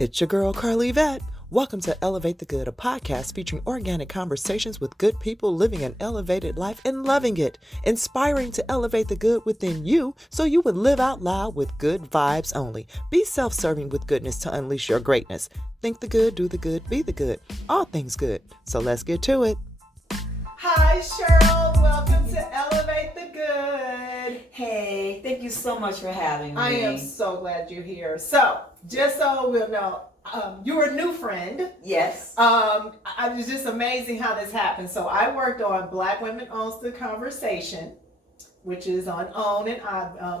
It's your girl, Carla Yvette. Welcome to Elevate the Good, a podcast featuring organic conversations with good people living an elevated life and loving it, inspiring to elevate the good within you so you would live out loud with good vibes only. Be self-serving with goodness to unleash your greatness. Think the good, do the good, be the good. All things good. So let's get to it. Hi, Cheryl. Welcome to Elevate the Good. Hey, thank you so much for having me. I am so glad you're here. So, just so we'll know, you're a new friend. Yes. It was just amazing how this happened. So I worked on Black Women Owns the Conversation, which is on OWN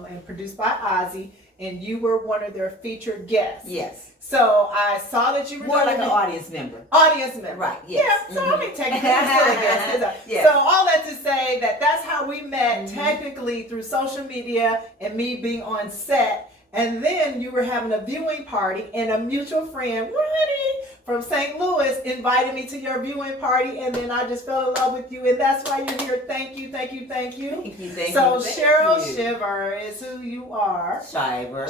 and produced by Ozzy, and you were one of their featured guests. Yes. So I saw that you were more like an audience member. Audience member, right? Yes. Yeah. So I mean, technically, still a guest. Yes. So all that to say that's how we met, technically through social media and me being on set. And then you were having a viewing party, and a mutual friend, Ronnie, from St. Louis, invited me to your viewing party, and then I just fell in love with you, and that's why you're here. Thank you, thank you, thank you. Thank you, thank so you. So CHERYL Shiver is who you are. Shiver.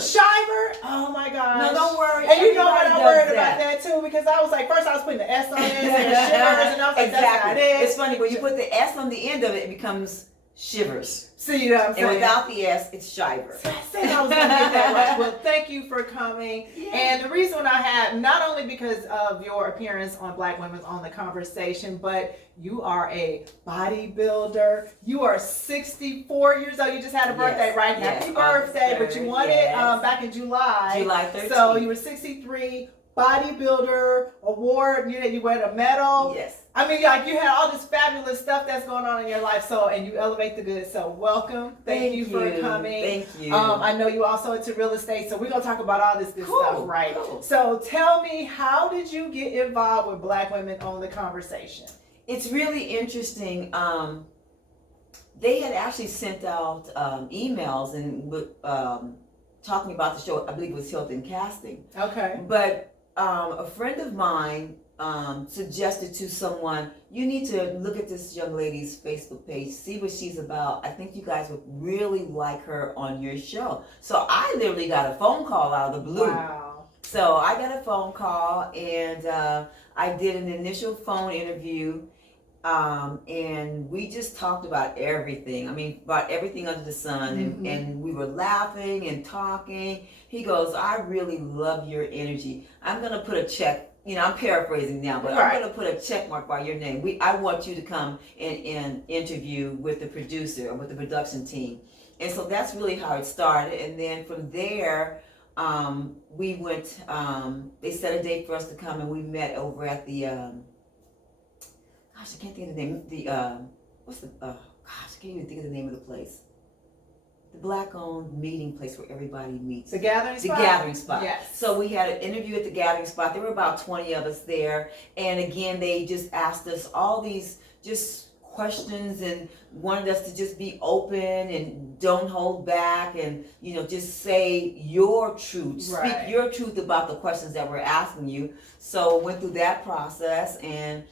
Oh my gosh. No, don't worry. And you know what, I'm worried about that too, because I was like, first I was putting the S on it, and shivers, and I was like, exactly. That's not it. It's funny, when you put the S on the end of it, it becomes shivers. See, you know what I'm saying? And without the S, it's Shiver. So I said I was going to get that right. Well, thank you for coming. Yeah. And the reason I had, not only because of your appearance on Black Women on the Conversation, but you are a bodybuilder. You are 64 years old. You just had a birthday, right? Yes. Happy birthday. But you won it back in July. July 13th. So you were 63, bodybuilder, award, you won a medal. Yes. I mean, like, you had all this fabulous stuff that's going on in your life, and you elevate the good. So welcome. Thank you for coming. Thank you. I know you also into real estate, so we're going to talk about all this good stuff, right? Cool. So tell me, how did you get involved with Black Women on the Conversation? It's really interesting. They had actually sent out emails and talking about the show. I believe it was Hilton Casting. Okay. But a friend of mine suggested to someone, you need to look at this young lady's Facebook page, see what she's about. I think you guys would really like her on your show. So I literally got a phone call out of the blue. Wow. So I got a phone call, and I did an initial phone interview, and we just talked about everything. I mean, about everything under the sun, and we were laughing and talking. He goes, I really love your energy. I'm going to put a check. I'm paraphrasing now, but I'm going to put a check mark by your name. I want you to come and interview with the producer or with the production team. And so that's really how it started. And then from there, we went, they set a date for us to come, and we met over at the, I can't think of the name, I can't even think of the name of the place. The Black-owned meeting place where everybody meets. The gathering spot? The gathering spot. Yes. So we had an interview at the gathering spot. There were about 20 of us there. And again, they just asked us all these just questions and wanted us to just be open and don't hold back and, just say your truth. Speak your truth about the questions that we're asking you. So went through that process and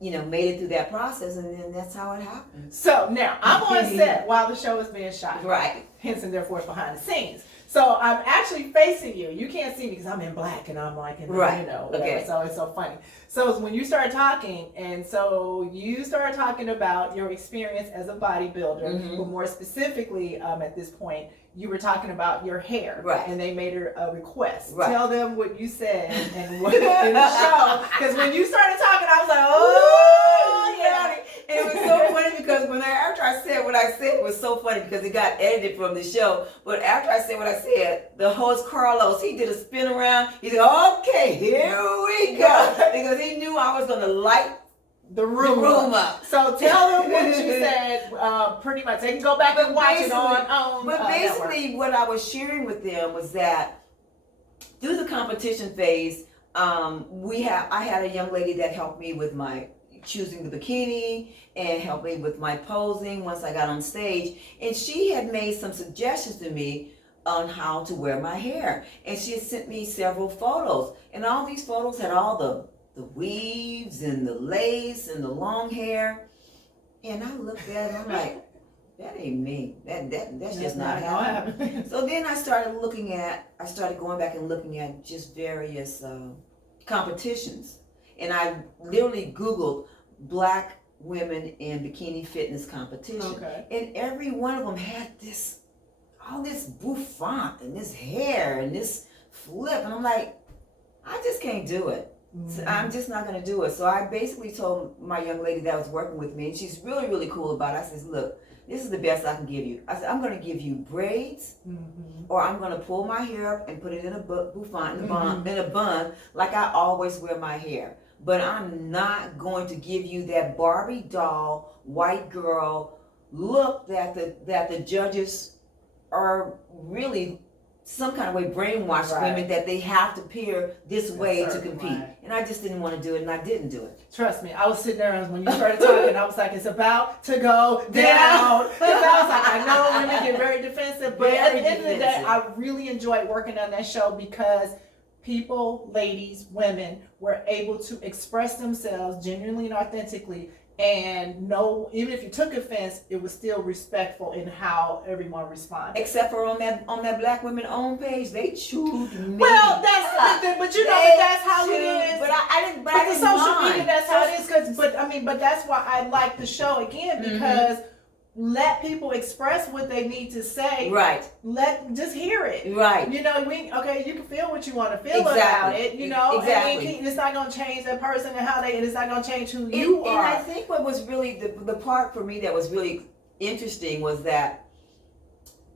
made it through that process, and then that's how it happened. So now I'm on set while the show is being shot. Right. Hence and therefore behind the scenes. So I'm actually facing you. You can't see me because I'm in black and I'm like, whatever. Okay. So it's so funny. So when you start talking, and so you started talking about your experience as a bodybuilder, but more specifically at this point, you were talking about your hair, and they made a request. Tell them what you said and what in the show, because when you started talking, I was like, oh yeah. And it was so funny because after I said what I said, it was so funny because it got edited from the show. But after I said what I said, the host Carlos, he did a spin around. He said, "Okay, here we go," because he knew I was gonna light the room up. So tell them what you said. Pretty much, they can go back and watch it on. But basically, network. What I was sharing with them was that through the competition phase, I had a young lady that helped me with my choosing the bikini and helped me with my posing once I got on stage. And she had made some suggestions to me on how to wear my hair. And she had sent me several photos. And all these photos had all the weaves and the lace and the long hair. And I looked at it, I'm like, that ain't me. That's just not happening. So then I started going back and looking at just various competitions, and I literally Googled black women in bikini fitness competition, and every one of them had all this bouffant and this hair and this flip, and I'm like, I just can't do it. So I'm just not going to do it. So I basically told my young lady that was working with me, and she's really, really cool about it. I said, look, this is the best I can give you. I said, I'm going to give you braids, or I'm going to pull my hair up and put it in a bouffant, in a bun, like I always wear my hair. But I'm not going to give you that Barbie doll, white girl look that the judges are really some kind of way brainwash women that they have to appear this way to compete. And I just didn't want to do it, and I didn't do it. Trust me, I was sitting there when you started talking, I was like, it's about to go down. Because I was like, I know women get very defensive, but at the end of the day, I really enjoyed working on that show because people, ladies, women, were able to express themselves genuinely and authentically, and even if you took offense, it was still respectful in how everyone responded. Except for on that Black Women Own page, they chewed me. Well, but you know, that's how it is. But I didn't. But the social media, that's how it is. But that's why I like the show again, because let people express what they need to say. Right. Just hear it. Right. You know, you can feel what you want to feel about it. You know, exactly. And it's not going to change that person and it's not going to change who you are. And I think what was really the part for me that was really interesting was that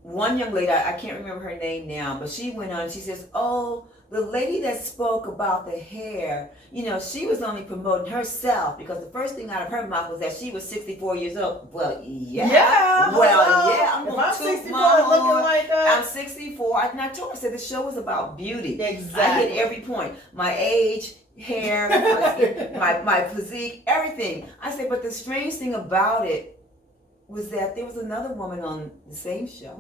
one young lady, I can't remember her name now, but she went on and she says, "Oh, the lady that spoke about the hair, you know, she was only promoting herself because the first thing out of her mouth was that she was 64 years old." Well, yeah. Well, yeah. I'm 64 looking like that. I'm 64. And I told her, I said, the show was about beauty. Exactly. I hit every point. My age, hair, my physique, everything. I said, but the strange thing about it was that there was another woman on the same show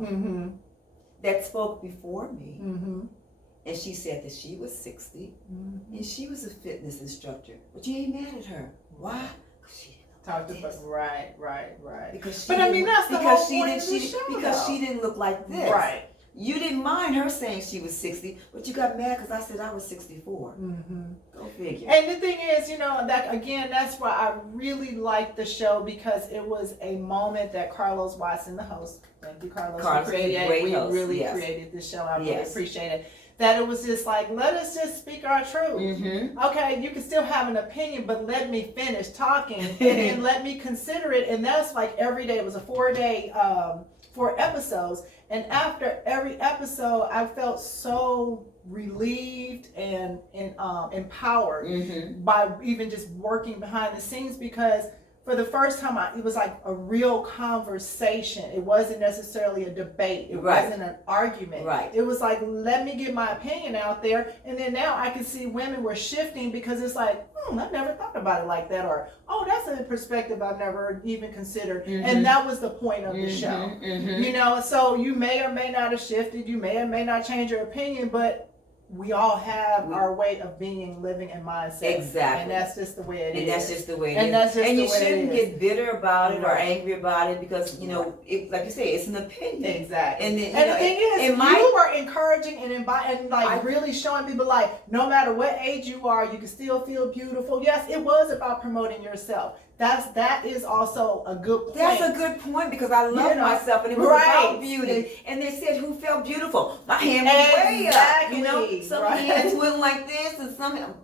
that spoke before me. And she said that she was 60 and she was a fitness instructor. But you ain't mad at her. Why? Because she didn't look like this. Right. Because that's the whole point of the show. Because she didn't look like this. Right. You didn't mind her saying she was 60, but you got mad because I said I was 64. Go figure. And the thing is, you know, that's why I really liked the show, because it was a moment that Carlos Watson, the host, thank you, Carlos, for creating. We really created this show. I really appreciate it. That it was just like, let us just speak our truth. Okay, you can still have an opinion, but let me finish talking and then let me consider it. And that's like every day. It was a 4 episodes. And after every episode, I felt so relieved and empowered by even just working behind the scenes, because for the first time, it was like a real conversation. It wasn't necessarily a debate. It wasn't an argument. It was like, let me get my opinion out there. And then now I can see women were shifting, because it's like, I never thought about it like that. Or, oh, that's a perspective I've never even considered. And that was the point of the show. You know, so you may or may not have shifted. You may or may not change your opinion, but we all have our way of being, living, and mindset. Exactly. And that's just the way it is. And that's just the way it is. And you shouldn't get bitter about it or angry about it, because, you know, like you say, it's an opinion. Exactly. And the thing is, you were encouraging and really showing people, like, no matter what age you are, you can still feel beautiful. Yes, it was about promoting yourself. That is also a good point. That's a good point, because I love myself, and it was about beauty. And they said, who felt beautiful? My hand was way up. You know, some hands went like this, and some.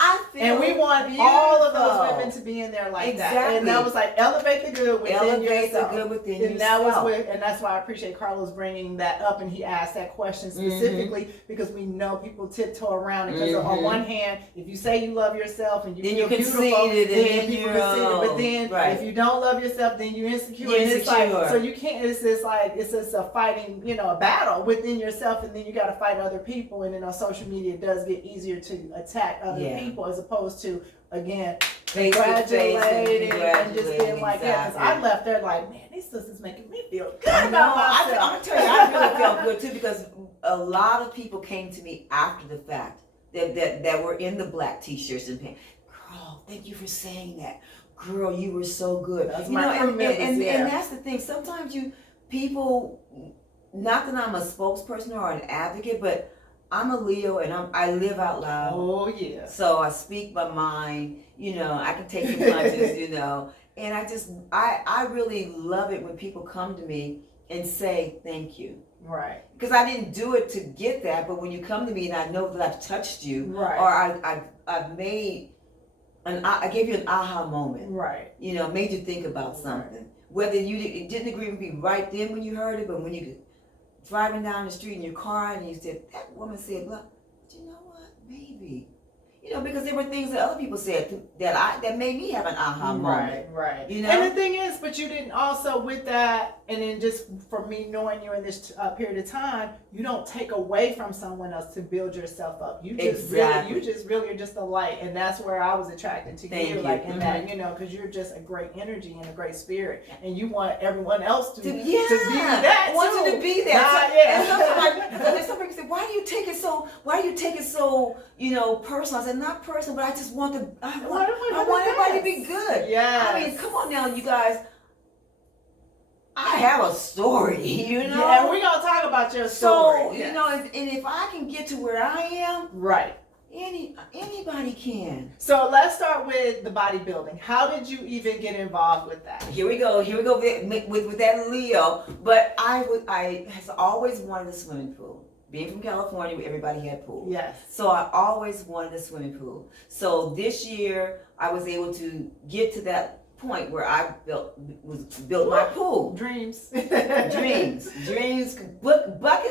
I feel and we want beautiful. All of those women to be in there like that. And that was like, elevate the good within yourself. The good within and yourself. And that's why I appreciate Carlos bringing that up, and he asked that question specifically because we know people tiptoe around it. Because on one hand, if you say you love yourself and you feel beautiful, then people concede it. But then if you don't love yourself, then you're insecure. And it's like, so you can't. It's just a fighting, a battle within yourself, and then you got to fight other people. And then on social media, it does get easier to attack other people, as opposed to, again, congratulating and just being like that. Because I left there like, man, these sisters making me feel good about myself. I'm gonna tell you, I really felt good too, because a lot of people came to me after the fact that were in the black t-shirts and pants. Girl, thank you for saying that. girl, you were so good. That's you my know, crew members, and yeah. that's the thing. Sometimes people, not that I'm a spokesperson or an advocate, but I'm a Leo and I live out loud. Oh yeah. So I speak my mind. You know, I can take the punches. You know, and I really love it when people come to me and say thank you. Right. Because I didn't do it to get that, but when you come to me and I know that I've touched you, right. or I've made I gave you an aha moment. Right. You know, made you think about something. Right. Whether you didn't agree with me right then when you heard it, but when you driving down the street in your car and you said, that woman said, blah, but you know what? Maybe. You know, because there were things that other people said that made me have an aha moment. Right. You know? And the thing is, but you didn't also with that, and then just from me knowing you in this period of time, you don't take away from someone else to build yourself up. You just really are just a light, and that's where I was attracted to you. Like in that, you know, because you're just a great energy and a great spirit, and you want everyone else to be that. I want you to be that. And some people say, why do you take it so, you know, personal? I said, not personal, but I just want I want everybody to be good. Yeah. I mean, come on now, you guys. I have a story, you know. Yeah, we're gonna talk about your story. So, you know, and if I can get to where I am, right. Anybody can. So let's start with the bodybuilding. How did you even get involved with that? Here we go with that Leo. But I has always wanted a swimming pool. Being from California, everybody had pools. Yes. So I always wanted a swimming pool. So this year I was able to get to that point where I built my pool. Dreams, bucket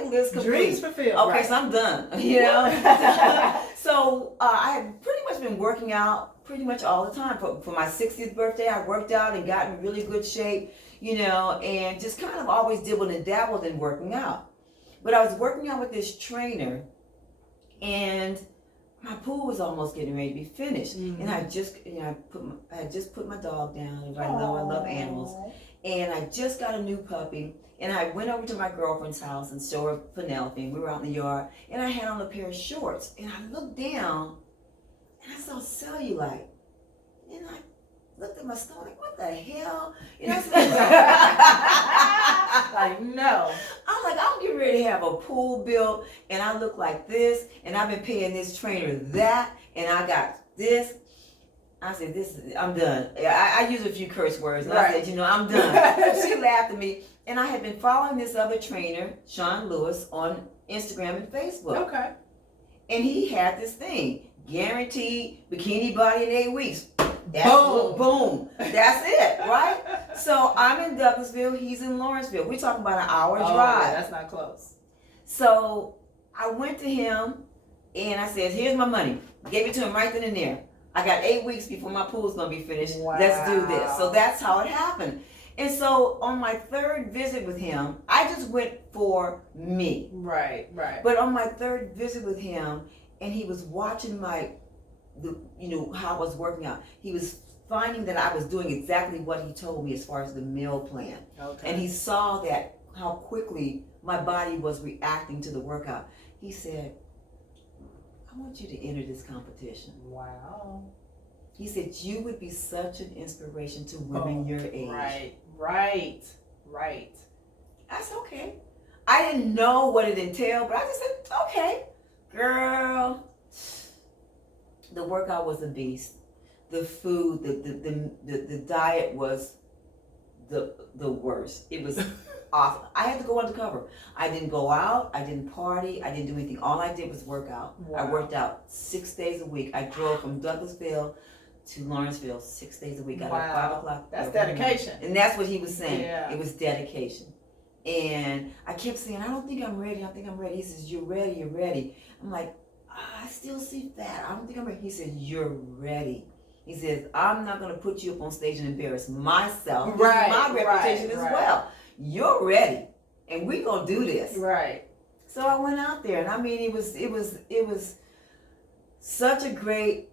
list complete. Dreams fulfilled. Okay, right. So I'm done. You know. So I had pretty much been working out pretty much all the time. For my 60th birthday, I worked out and got in really good shape. You know, and just kind of always dibbled and dabbled in working out. But I was working out with this trainer, and my pool was almost getting ready to be finished. Mm-hmm. And I had just put my dog down. Everybody know I love animals. And I just got a new puppy. And I went over to my girlfriend's house and showed her Penelope. We were out in the yard. And I had on a pair of shorts. And I looked down and I saw cellulite. And I looked at my stomach, what the hell? You know, like, no. I'm like, I'm getting ready to have a pool built, and I look like this, and I've been paying this trainer that, and I got this. I said, I'm done. I used a few curse words, and I said, you know, I'm done. So she laughed at me, and I had been following this other trainer, Sean Lewis, on Instagram and Facebook. Okay. And he had this thing, guaranteed bikini body in 8 weeks. Boom. That's it, right? So I'm in Douglasville, he's in Lawrenceville. We're talking about an hour drive. Yeah, that's not close. So I went to him and I said, here's my money. Gave it to him right then and there. I got 8 weeks before my pool's gonna be finished. Wow. Let's do this. So that's how it happened. And so on my third visit with him, I just went for me. Right. But on my third visit with him, and he was watching how I was working out. He was finding that I was doing exactly what he told me as far as the meal plan. Okay. And he saw that how quickly my body was reacting to the workout. He said, I want you to enter this competition. Wow. He said, you would be such an inspiration to women your age. Right. I said, okay. I didn't know what it entailed, but I just said, okay, girl. The workout was a beast. The food, the diet was the worst. It was awful. I had to go undercover. I didn't go out. I didn't party. I didn't do anything. All I did was work out. Wow. I worked out 6 days a week. I drove from Douglasville to Lawrenceville 6 days a week. I got up 5 o'clock. That's dedication. And that's what he was saying. Yeah. It was dedication. And I kept saying, I don't think I'm ready. I think I'm ready. He says, you're ready. I'm like, I still see fat. I don't think I'm ready. He said, you're ready. He says, I'm not going to put you up on stage and embarrass myself. Right. This is my reputation as well. You're ready. And we're going to do this. Right. So I went out there, and I mean, it was such a great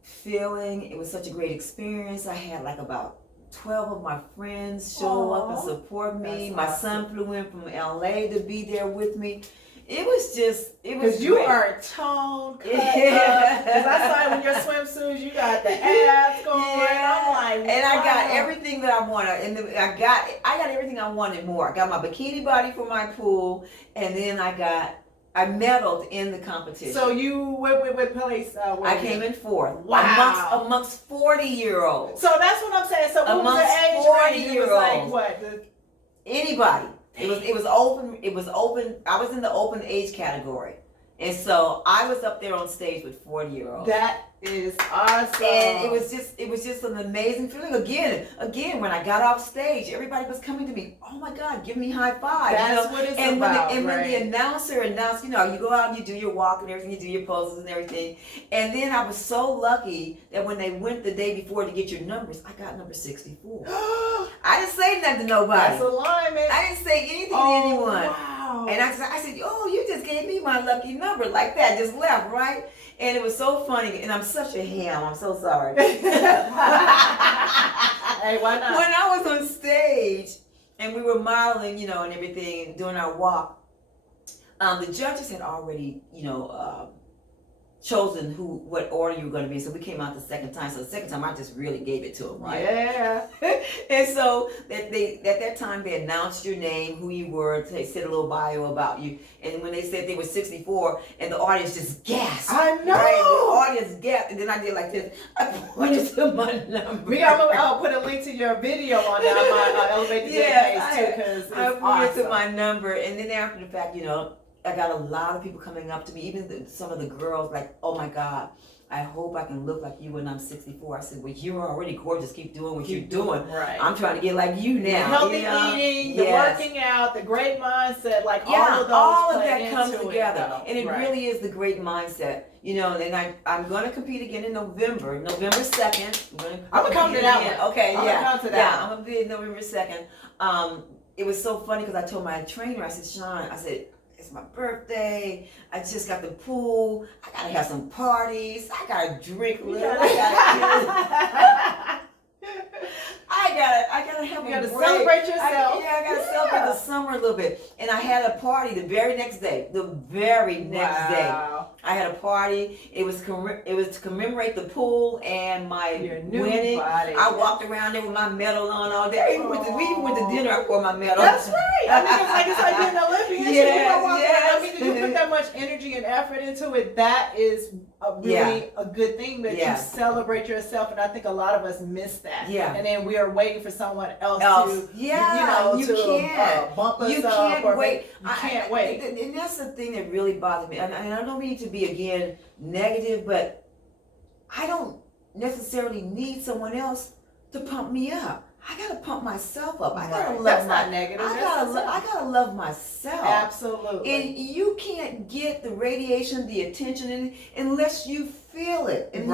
feeling. It was such a great experience. I had like about 12 of my friends show up and support me. My son flew in from LA to be there with me. It was because you are toned, cut up. Because I saw it with your swimsuits. You got the abs going. I'm like, and I got everything that I wanted. And I got everything I wanted more. I got my bikini body for my pool, and then I medaled in the competition. So you what place? I came in fourth. Wow. Amongst 40-year-olds. So that's what I'm saying. So what was the age range? It was like what? Anybody. It was open. It was open. I was in the open age category, and so I was up there on stage with 40-year-olds. That is awesome. And it was just an amazing feeling. Again, when I got off stage, everybody was coming to me. Oh my God, give me high five. That's what it's about. When the announcer announced, you go out and you do your walk and everything, you do your poses and everything. And then I was so lucky that when they went the day before to get your numbers, I got number 64. I didn't say nothing to nobody. That's alignment. I didn't say anything to anyone. Wow. And I said, oh, you just gave me my lucky number like that, just left, right? And it was so funny, and I'm such a ham. I'm so sorry. Hey, why not? When I was on stage and we were modeling, and everything, doing our walk, the judges had already, chosen what order you were going to be. So we came out the second time. So the second time I just really gave it to them, right? Yeah. And so at that time they announced your name, who you were. They said a little bio about you. And when they said they were 64, and the audience just gasped. I know. Right? The audience gasped, and then I did like this. I pointed to my number. I'll put a link to your video on my Elevate the Good page too, because it's I pointed awesome. to my number, and then after the fact, I got a lot of people coming up to me, even some of the girls, like, oh my God, I hope I can look like you when I'm 64. I said, well, you're already gorgeous. Keep doing what you're doing. Right. I'm trying to get like you now. Healthy eating, the working out, the great mindset, like all of that comes together. And it really is the great mindset. And I'm going to compete again in November 2nd. I'm going to come to that one. Okay, I'm yeah. come to that. Yeah, I'm going to be in November 2nd. It was so funny because I told my trainer, I said, Sean, it's my birthday. I just got the pool. I gotta have some parties. I gotta drink a little. I gotta have. You gotta celebrate yourself. I gotta celebrate the summer a little bit. And I had a party the very next day. The very next day, I had a party. It was to commemorate the pool and my winning. Body. I walked around there with my medal on all day. We even went to dinner. I wore my medal. That's right. I mean, it's like being an Olympian. Yes. I mean, did you put that much energy and effort into it? That is a good thing that you celebrate yourself, and I think a lot of us miss that. Yeah. And then we are waiting for someone else to, you can't bump us you up. Can't wait. You can't wait. And that's the thing that really bothers me. And I don't mean to be, again, negative, but I don't necessarily need someone else to pump me up. I gotta pump myself up. I gotta love That's not negative. I gotta love myself. Absolutely. And you can't get the radiation, the attention, unless you feel it. And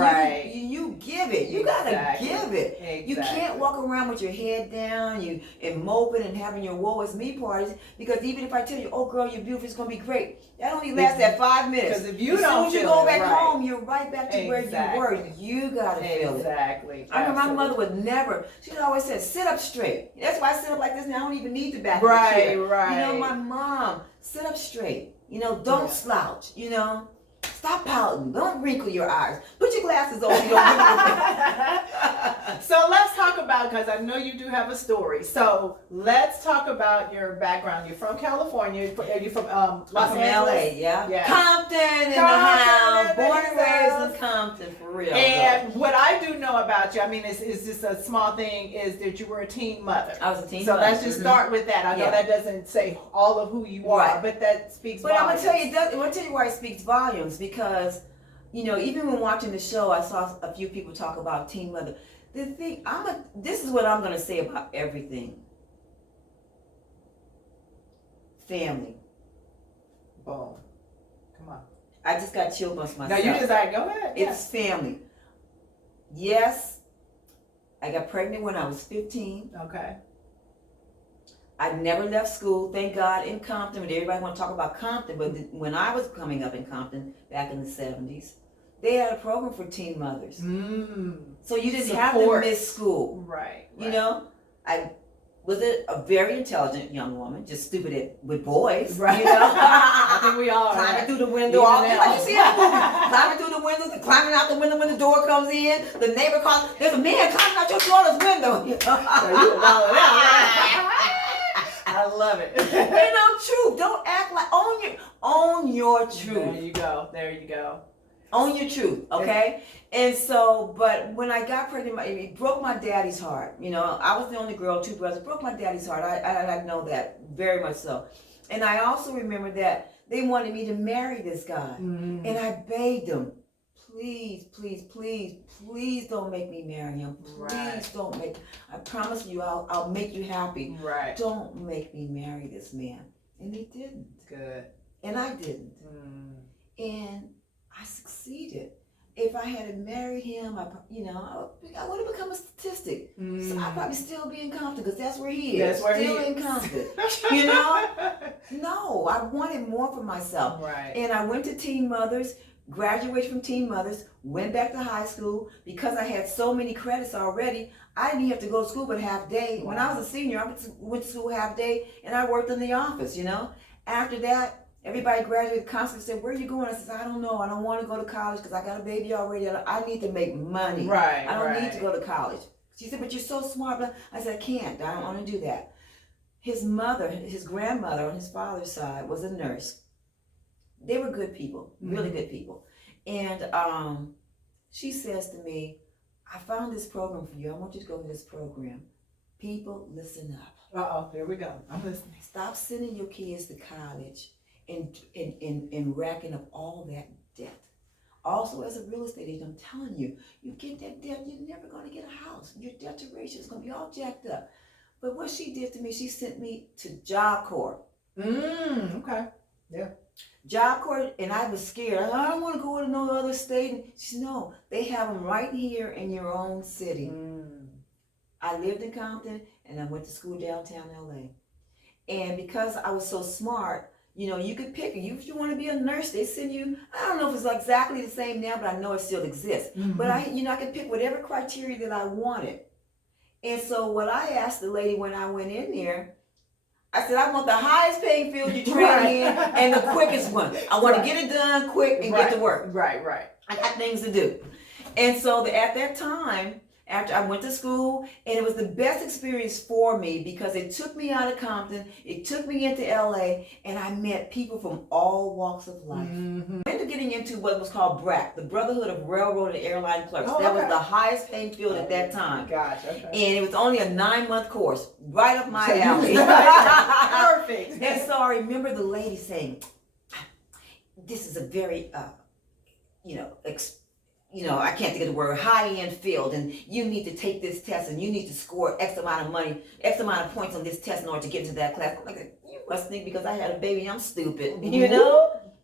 you give it. You gotta give it. Exactly. You can't walk around with your head down, and moping and having your woe is me parties. Because even if I tell you, oh girl, you're beautiful, it's gonna be great. That only lasts that 5 minutes. Because if you as soon as you go back home, you're right back to where you were. You gotta feel it. Exactly. I remember my mother would never. She always said, "Sit up straight." That's why I sit up like this now. I don't even need the back of the chair. Right. My mom, sit up straight. Don't slouch. Stop pouting. Don't wrinkle your eyes. Put your glasses on. You don't wrinkle. So let's talk about, because I know you do have a story. So let's talk about your background. You're from California. You're from Los Angeles. LA, yeah. Compton in the house. Born and raised in Compton, for real. And what I do know about you, I mean, it's just a small thing, is that you were a teen mother. I was a teen mother. So let's just start with that. I know that doesn't say all of who you are, but that speaks volumes. But I'm gonna tell you why it speaks volumes, because even when watching the show, I saw a few people talk about teen mother. The thing, this is what I'm gonna say about everything. Family. Boom. Come on. I just got chill bumps myself. No, you just like, go ahead. It's family. Yes, I got pregnant when I was 15. Okay. I never left school, thank God, in Compton. But everybody want to talk about Compton, but when I was coming up in Compton back in the 70s, they had a program for teen mothers. So you didn't have to miss school. Right. I was a very intelligent young woman, just stupid with boys. Right. You know? I think we all climbing right. through the window. All like you see that movie? Climbing through the windows and climbing out the window when the door comes in. The neighbor calls, there's a man climbing out your daughter's window. I love it. Truth. Don't act like own your truth. There you go. Own your truth, okay? And so, but when I got pregnant, it broke my daddy's heart. I was the only girl, 2 brothers. It broke my daddy's heart. I know that very much so. And I also remember that they wanted me to marry this guy. Mm-hmm. And I begged them, please, please, please, please don't make me marry him. Please don't make, I promise you, I'll make you happy. Right. Don't make me marry this man. And they didn't. Good. And I didn't. And I succeeded. If I had married him, I would have become a statistic. So I'd probably still be in Compton because that's where he is. That's where still he in is. Compton. No, I wanted more for myself. Right. And I went to Teen Mothers, graduated from Teen Mothers, went back to high school. Because I had so many credits already, I didn't even have to go to school but half day. Wow. When I was a senior, I went to school half day and I worked in the office, After that, everybody graduated constantly said, where are you going? I said, I don't know. I don't want to go to college because I got a baby already. I need to make money. Right. I don't need to go to college. She said, but you're so smart. I said, I can't. I don't want to do that. His mother, his grandmother on his father's side was a nurse. They were good people, really good people. And she says to me, I found this program for you. I want you to go to this program. People, listen up. Uh-oh, here we go. I'm listening. Stop sending your kids to college and racking up all that debt. Also, as a real estate agent, I'm telling you, you get that debt, you're never going to get a house. Your debt to ratio is going to be all jacked up. But what she did to me, she sent me to Job Corps. Okay. Yeah. Job Corps, and I was scared. I don't want to go to no other state. She said, no, they have them right here in your own city. I lived in Compton, and I went to school downtown LA. And because I was so smart, you could pick. If you want to be a nurse, they send you. I don't know if it's exactly the same now, but I know it still exists. But I could pick whatever criteria that I wanted. And so what I asked the lady when I went in there, I said, I want the highest paying field you train in and the quickest one. I want to get it done quick and get to work. Right. I got things to do. And so at that time, after I went to school, and it was the best experience for me because it took me out of Compton, it took me into LA, and I met people from all walks of life. I ended up getting into what was called BRAC, the Brotherhood of Railroad and Airline Clerks. That was the highest paying field at that time. Gotcha. Okay. And it was only a 9-month course, right up my alley. Perfect. And so I remember the lady saying, this is a very, I can't think of the word, high-end field, and you need to take this test, and you need to score X amount of money, X amount of points on this test in order to get into that class. I'm like, you must think because I had a baby, I'm stupid,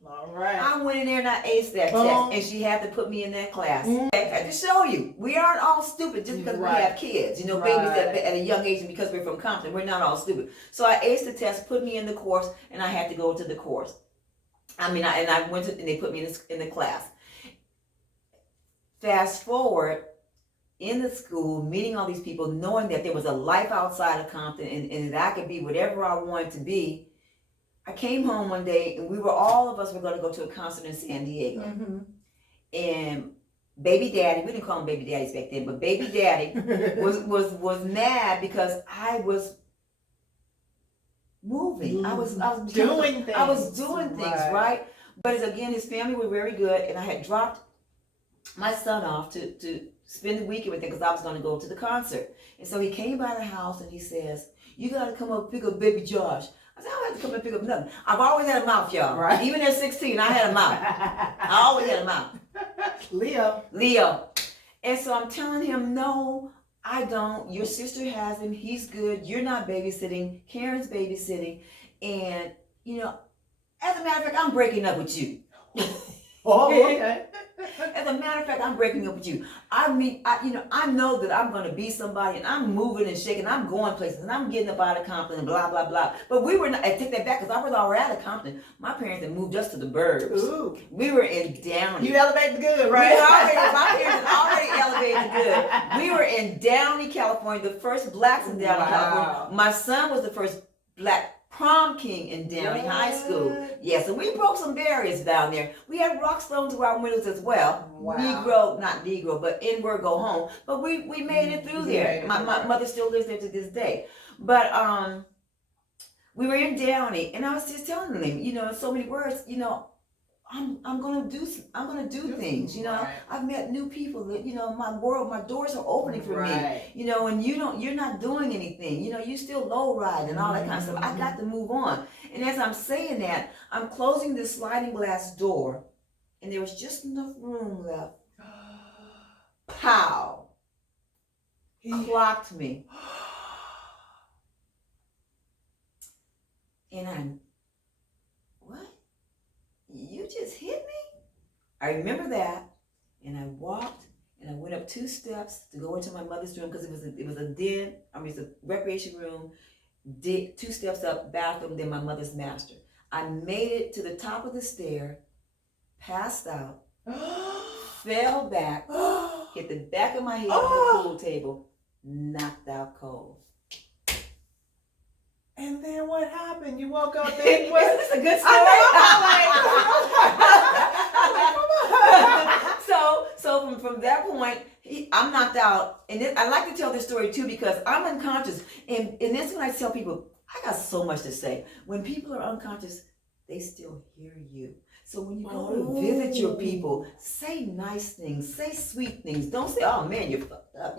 All right. I went in there and I aced that test, and she had to put me in that class. I just show you, we aren't all stupid just because we have kids, babies at a young age, and because we're from Compton, we're not all stupid. So I aced the test, put me in the course, and I had to go to the course. I went to, and they put me in the class. Fast forward in the school, meeting all these people, knowing that there was a life outside of Compton and that I could be whatever I wanted to be. I came home one day and all of us were going to go to a concert in San Diego. And baby daddy, we didn't call them baby daddies back then, but baby daddy was mad because I was moving. I was doing things. I was doing things, right? But again, his family were very good, and I had dropped my son off to spend the weekend with him because I was going to go to the concert. And so he came by the house and he says, you got to come up and pick up baby Josh. I said, I don't have to come and pick up nothing. I've always had a mouth, y'all. Right. Even at 16, I had a mouth. I always had a mouth. Leo. And so I'm telling him, no, I don't. Your sister has him. He's good. You're not babysitting. Karen's babysitting. And, as a matter of fact, I'm breaking up with you. Oh, okay. As a matter of fact, I'm breaking up with you. I know that I'm going to be somebody, and I'm moving and shaking. I'm going places, and I'm getting up out of Compton, and blah, blah, blah. But we were not, I take that back, because I was already out of Compton. My parents had moved us to the burbs. Ooh. We were in Downey. You elevated the good, right? My parents had already elevated the good. We were in Downey, California, the first blacks in Downey, California. My son was the first black prom king in Downey High School. Yeah, so we broke some barriers down there. We had rock stones around windows as well. Wow. Not Negro, but N-word go home. But we made it through there. My mother still lives there to this day. But we were in Downey, and I was just telling them, in so many words, I'm gonna do things. Right. I've met new people that my doors are opening for me. And you're not doing anything. You still low ride and all that kind of stuff. I got to move on. And as I'm saying that, I'm closing this sliding glass door, and there was just enough room left. Pow! He clocked me. And what? You just hit me? I remember that, and I walked, and I went up 2 steps to go into my mother's room, because it was a recreation room, 2 steps up, bathroom, then my mother's master. I made it to the top of the stair, passed out, fell back, hit the back of my head on the pool table, knocked out cold. And then what happened? You woke up and Isn't this a good story? So from that point, I'm knocked out. And I like to tell this story too, because I'm unconscious. And that's when I tell people, I got so much to say. When people are unconscious, they still hear you. So when you go to visit your people, say nice things, say sweet things. Don't say, oh man, you're fucked up.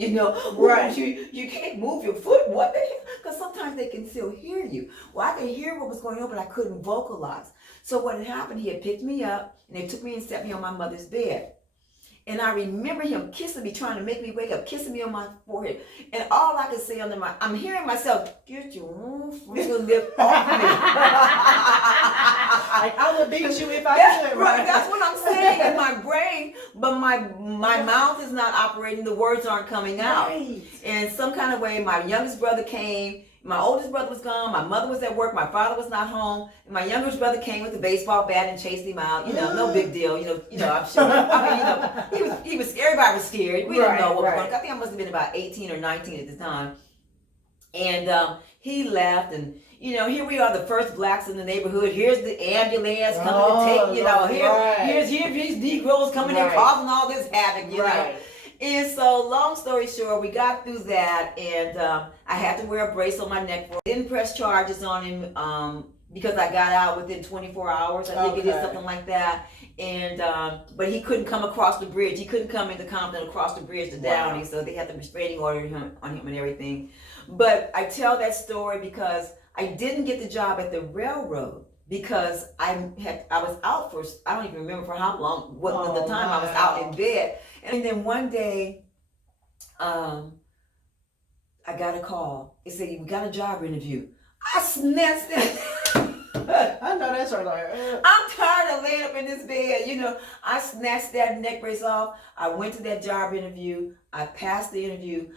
Right. You can't move your foot. What the hell? Because sometimes they can still hear you. Well, I could hear what was going on, but I couldn't vocalize. So what had happened, he had picked me up, and they took me and set me on my mother's bed. And I remember him kissing me, trying to make me wake up, kissing me on my forehead. And all I could say I'm hearing myself, get your freaking lip off me. Like, I would beat you if I could. Right, that's what I'm saying in my brain, but my mouth is not operating, the words aren't coming out. Right. And some kind of way, my youngest brother came. My oldest brother was gone. My mother was at work. My father was not home. And my youngest brother came with a baseball bat and chased him out. No big deal. I'm sure. I mean, he was. Everybody was scared. We didn't know what was going on. I think I must have been about 18 or 19 at the time. And he left, and here we are, the first blacks in the neighborhood. Here's the ambulance coming to take. Here's these Negroes coming and causing all this havoc. You know. And so, long story short, we got through that, and I had to wear a brace on my neck. I didn't press charges on him because I got out within 24 hours. I think it is something like that. And but he couldn't come across the bridge. He couldn't come into Compton across the bridge to Downey, so they had the restraining order on him and everything. But I tell that story because I didn't get the job at the railroad, because I was out for, I don't even remember for how long, the time I was out in bed. And then one day, I got a call. It said, we got a job interview. I snatched it. I know that's right. I'm tired of laying up in this bed. I snatched that neck brace off. I went to that job interview. I passed the interview.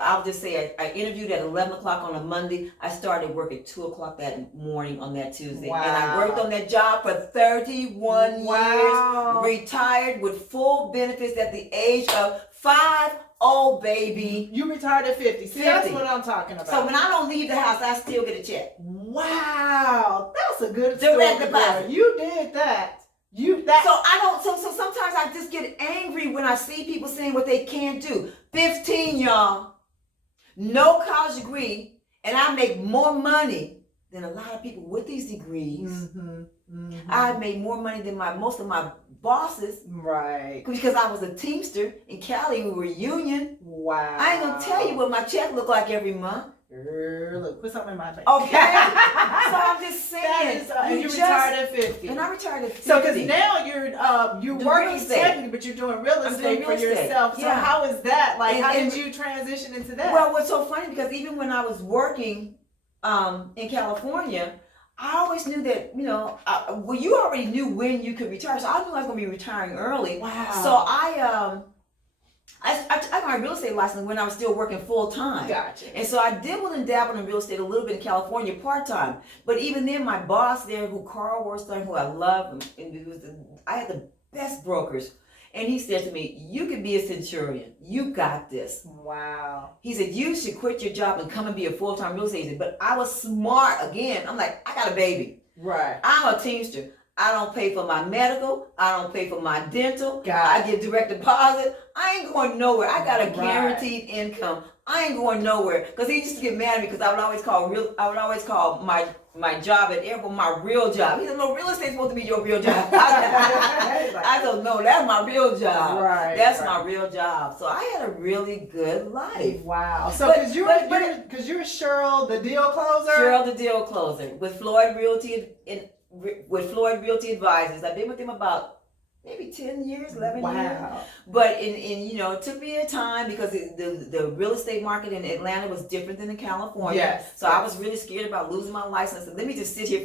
I'll just say I interviewed at 11 o'clock on a Monday. I started work at 2 o'clock that morning on that Tuesday. Wow. And I worked on that job for 31 years, retired with full benefits at the age of 5. Oh, baby. You retired at 50. See, that's what I'm talking about. So when I don't leave the house, I still get a check. Wow. That's a good story. Direct deposit. You did that. So sometimes I just get angry when I see people saying what they can't do. 15, y'all. No college degree, and I make more money than a lot of people with these degrees. I made more money than most of my bosses. Right. Because I was a teamster in Cali. We were union. Wow. I ain't gonna tell you what my check looked like every month. Look, put something in my face. Okay. So I'm just saying. You retired at 50. And I retired at 50. So because now you're working technically, but you're doing real estate for yourself. So how is that? Like, how did you transition into that? Well, what's so funny, because even when I was working in California, I always knew that, well, you already knew when you could retire, so I knew I was going to be retiring early. Wow. So I got my real estate license when I was still working full time. Gotcha. And so I dibbled and dabbled in real estate a little bit in California part time. But even then, my boss there, Carl Worstein, who I love, and I had the best brokers. And he said to me, "You could be a centurion. You got this." Wow. He said, "You should quit your job and come and be a full-time real estate agent." But I was smart again. I'm like, I got a baby. Right. I'm a teamster. I don't pay for my medical. I don't pay for my dental. Gotcha. I get direct deposit. I ain't going nowhere. I got a guaranteed income. I ain't going nowhere. Because he used to get mad at me because I would always call my job at airport my real job. He said, "No, real estate's supposed to be your real job." I said, "No, that's my real job. Right. That's my real job." So I had a really good life. Wow. So because you're Cheryl, the deal closer. Cheryl, the deal closer with Floyd Realty Advisors. I've been with them about maybe 10 years, 11 years. But it took me a time because the real estate market in Atlanta was different than in California. Yes. So I was really scared about losing my license. Let me just sit here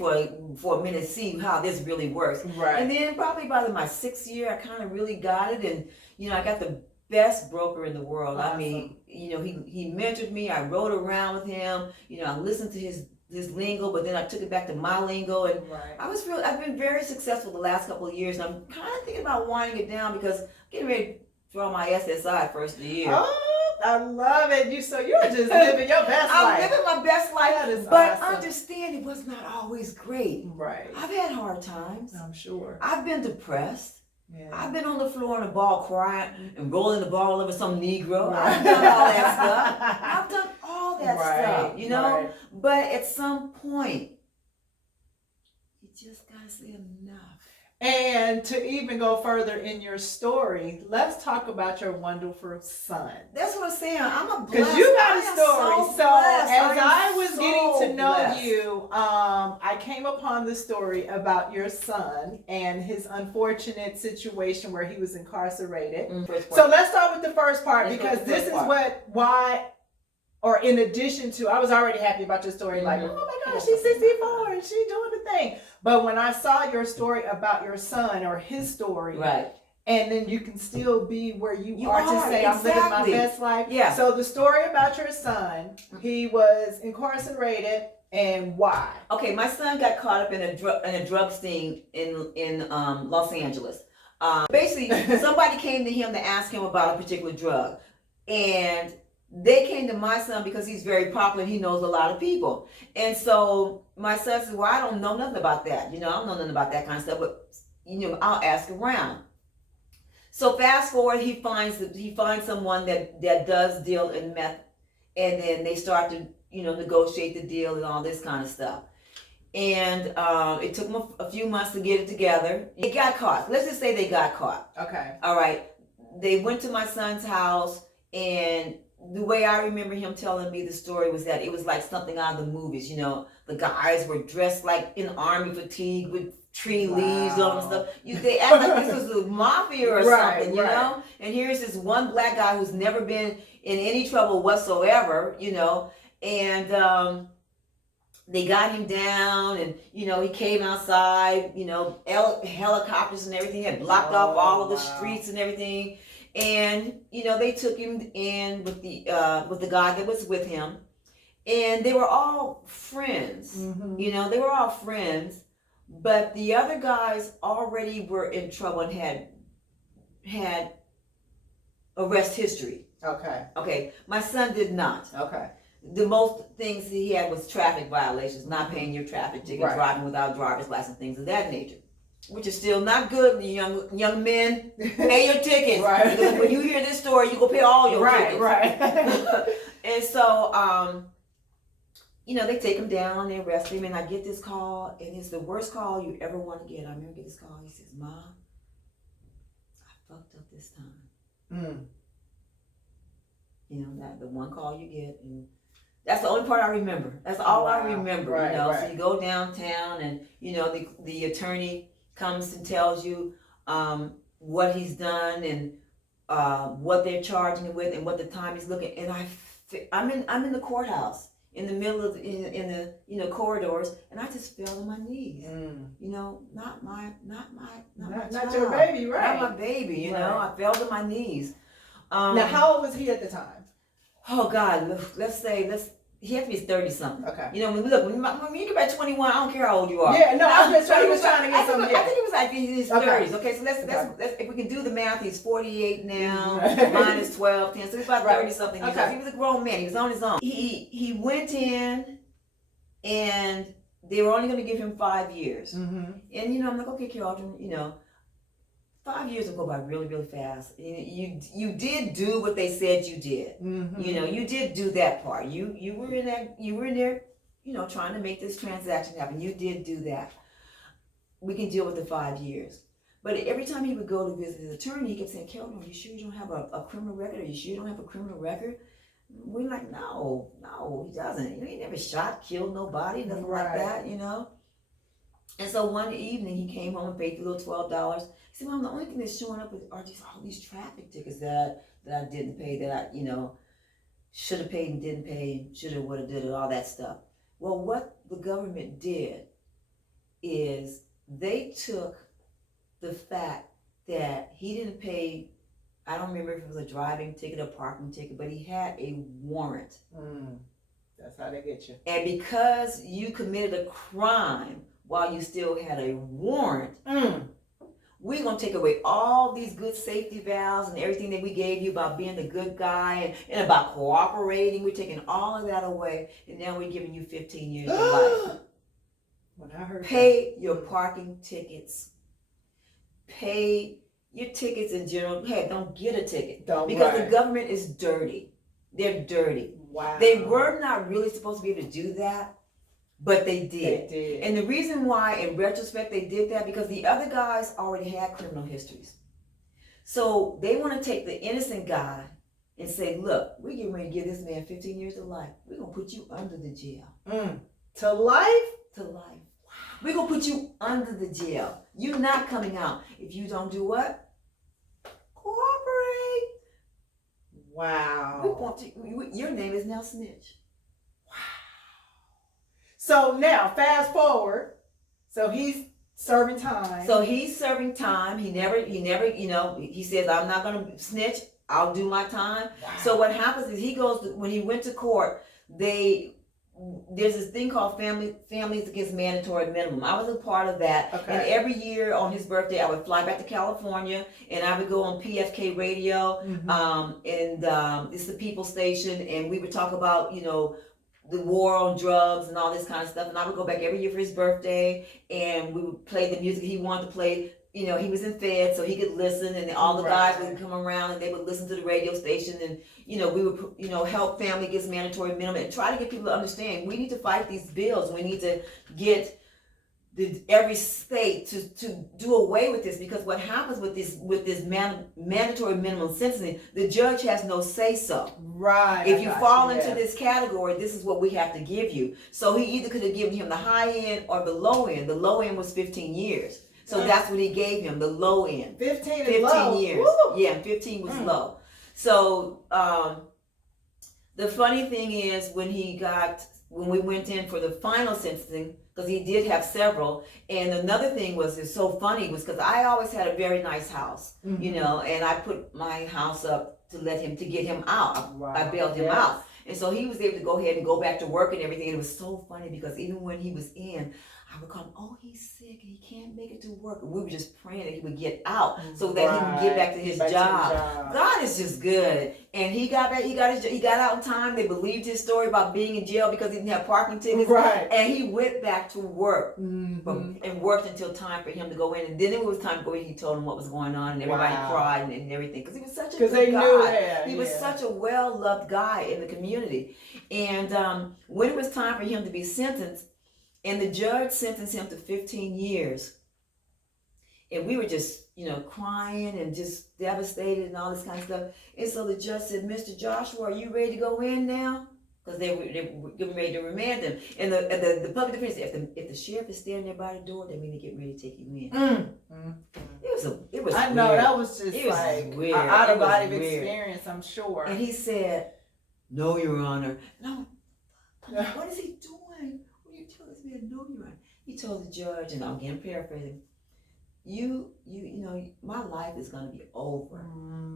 for a minute and see how this really works. Right. And then probably by my 6th year, I kind of really got it. And, I got the best broker in the world. Awesome. I mean, he mentored me. I rode around with him. I listened to his lingo, but then I took it back to my lingo, and I've been very successful the last couple of years, and I'm kind of thinking about winding it down because I'm getting ready to draw my SSI first of the year. Oh, I love it. You're just living your best life. I'm living my best life, that is but awesome. understand it was not always great. Right. I've had hard times. I'm sure. I've been depressed. Yeah. I've been on the floor in the ball crying and rolling the ball over some Negro. Right. I've done all that stuff. I've done all that stuff, Right. But at some point, you just gotta say enough. And to even go further in your story, let's talk about your wonderful son. That's what I'm saying. I'm a blessed. Because you got a story. So as I was so getting to know blessed. you, I came upon the story about your son and his unfortunate situation where he was incarcerated. So let's start with the first part, because this is or in addition to, I was already happy about your story, like, oh my gosh, she's 64 and she's doing the thing. But when I saw your story about your son, or his story, right, and then you can still be where you are to say, I'm living my best life. Yeah. So the story about your son, he was incarcerated, and why? Okay, my son got caught up in a drug sting in Los Angeles. Basically, somebody came to him to ask him about a particular drug, and they came to my son because he's very popular and he knows a lot of people. And so my son said, "Well, I don't know nothing about that. I don't know nothing about that kind of stuff, but I'll ask around." So fast forward, he finds someone that does deal in meth, and then they start to negotiate the deal and all this kind of stuff. And it took them a few months to get it together. They got caught. Let's just say they got caught. Okay. All right. They went to my son's house, and the way I remember him telling me the story was that it was like something out of the movies. The guys were dressed like in army fatigue with tree leaves and all that stuff. They act like this was the mafia or something, you know? And here's this one black guy who's never been in any trouble whatsoever, and they got him down, and he came outside, helicopters and everything had blocked off all of the streets and everything. And they took him in with the guy that was with him, and they were all friends. Mm-hmm. They were all friends, but the other guys already were in trouble and had arrest history. Okay. My son did not. Okay. The most things he had was traffic violations, not paying your traffic ticket, driving without driver's license, things of that nature. Which is still not good, young men. Pay your tickets. Right. Because when you hear this story, you go pay all your tickets. Right. And so, they take him down, they arrest him, and I get this call, and it's the worst call you ever want to get. I remember get this call. He says, "Mom, I fucked up this time." That the one call you get, and that's the only part I remember. That's all I remember. Right. So you go downtown, and the attorney comes and tells you what he's done and what they're charging him with and what the time he's looking. And I'm in the courthouse in the middle of in the corridors, and I just fell on my knees. Not your baby, right? Not my baby. I fell to my knees. Now, how old was he at the time? Oh God, he had to be 30 something. Okay. When you get back 21, I don't care how old you are. Yeah, no, I was trying to get something. I think he was like in his 30s. Okay, so let's if we can do the math, he's 48 now, minus 12, 10, so he's about 30 something. Okay. He was a grown man. He was on his own. He went in, and they were only going to give him 5 years. And I'm like, okay, Carol, 5 years will go by really, really fast. You did do what they said you did. You did do that part. You were in there, trying to make this transaction happen. You did do that. We can deal with the 5 years. But every time he would go to visit his attorney, he kept saying, Carol, are you sure you don't have a criminal record? Are you sure you don't have a criminal record? We're like, no, he doesn't. He never shot, killed nobody, nothing like that, And so one evening he came home and paid the little $12. He said, Mom, the only thing that's showing up are just all these traffic tickets that I didn't pay, that I, should have paid and didn't pay, should have, would have, did it, all that stuff. Well, what the government did is they took the fact that he didn't pay, I don't remember if it was a driving ticket or parking ticket, but he had a warrant. That's how they get you. And because you committed a crime while you still had a warrant, we're going to take away all these good safety valves and everything that we gave you about being the good guy and about cooperating. We're taking all of that away, and now we're giving you 15 years of life. When I heard Pay your parking tickets. Pay your tickets in general. Hey, don't get a ticket. Because the government is dirty. They're dirty. Wow. They were not really supposed to be able to do that, but they did. And the reason why, in retrospect, they did that, because the other guys already had criminal histories. So they want to take the innocent guy and say, look, we're getting ready to give this man 15 years of life. We're going to put you under the jail. To life? To life. Wow. We're going to put you under the jail. You're not coming out. If you don't do what? Cooperate. Wow. We want to, your name is now Snitch. So now, fast forward. So he's serving time. He never, he says, I'm not going to snitch. I'll do my time. Wow. So what happens is when he went to court, there's this thing called Families Against Mandatory Minimum. I was a part of that. Okay. And every year on his birthday, I would fly back to California, and I would go on PFK radio, and it's the People Station, and we would talk about, the war on drugs and all this kind of stuff. And I would go back every year for his birthday, and we would play the music he wanted to play. He was in Fed, so he could listen, and all the guys would come around and they would listen to the radio station, and we would help Family Against Mandatory Minimum and try to get people to understand we need to fight these bills. We need to get every state to do away with this, because what happens with this mandatory minimum sentencing, the judge has no say so. Right. If you fall into this category, this is what we have to give you. So he either could have given him the high end or the low end. The low end was 15 years. So that's what he gave him, the low end. 15 low. Years. Woo! Yeah, 15 was low. So the funny thing is, when we went in for the final sentencing, because he did have several, and another thing it's so funny was because I always had a very nice house, and I put my house up to get him out. I bailed him out. And so he was able to go ahead and go back to work and everything. And it was so funny because even when he was in, I would call him, oh, he's sick and he can't make it to work. And we were just praying that he would get out so that he can get back to his job. God is just good. And he got back, he got out in time. They believed his story about being in jail because he didn't have parking tickets. Right. And he went back to work and worked until time for him to go in. And then it was time to go in. He told him what was going on, and everybody cried and everything because he was such a good guy. He was such a well-loved guy in the community. And when it was time for him to be sentenced, and the judge sentenced him to 15 years. And we were just, crying and just devastated and all this kind of stuff. And so the judge said, Mr. Joshua, are you ready to go in now? Because they were getting ready to remand him. And the public defense said, if the sheriff is standing there by the door, that means they get ready to take you in. It was I know, weird. That was just like weird. An out-of-body experience, I'm sure. And he said, no, Your Honor. No. I'm like, what is he doing? What are you telling this man? No, you're right. He told the judge, and I'm again paraphrasing, you know, my life is going to be over.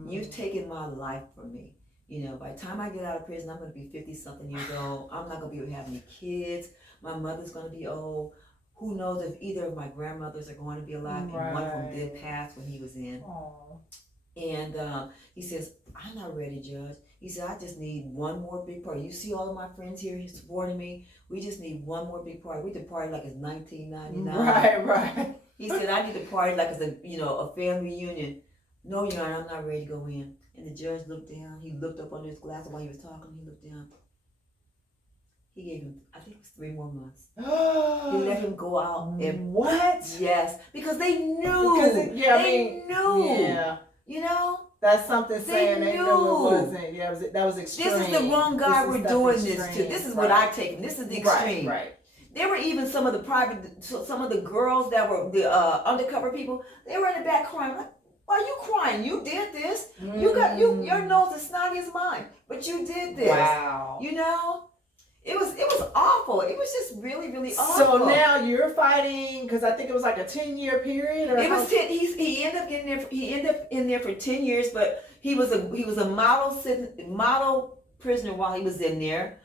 You've taken my life from me. You know, by the time I get out of prison, I'm going to be 50-something years old. I'm not going to be able to have any kids. My mother's going to be old. Who knows if either of my grandmothers are going to be alive. And one of them did pass when he was in. Aww. And he says, I'm not ready, Judge. He said, I just need one more big party. You see all of my friends here supporting me? We just need one more big party. We could party like it's 1999. Right. He said, I need to party like it's a family reunion. No, Your Honor, I'm not ready to go in. And the judge looked down. He looked up under his glasses while he was talking. He looked down. He gave him, I think it was 3 more months. He let him go out. And what? Yes, because they knew. They knew. Yeah. You know? That's something saying they knew it wasn't. Yeah, that was extreme. This is the wrong guy we're doing this to. This is what I take. This is the extreme. Right. There were even some of the girls that were the undercover people. They were in the back crying. Like, why are you crying? You did this. You got your nose is snotty as mine, but you did this. Wow. You know, it was awful. It was just really, really awful. So now you're fighting because I think it was like a 10-year period. Or it was 10. He ended up getting there. He ended up in there for 10 years, but he was a model prisoner while he was in there.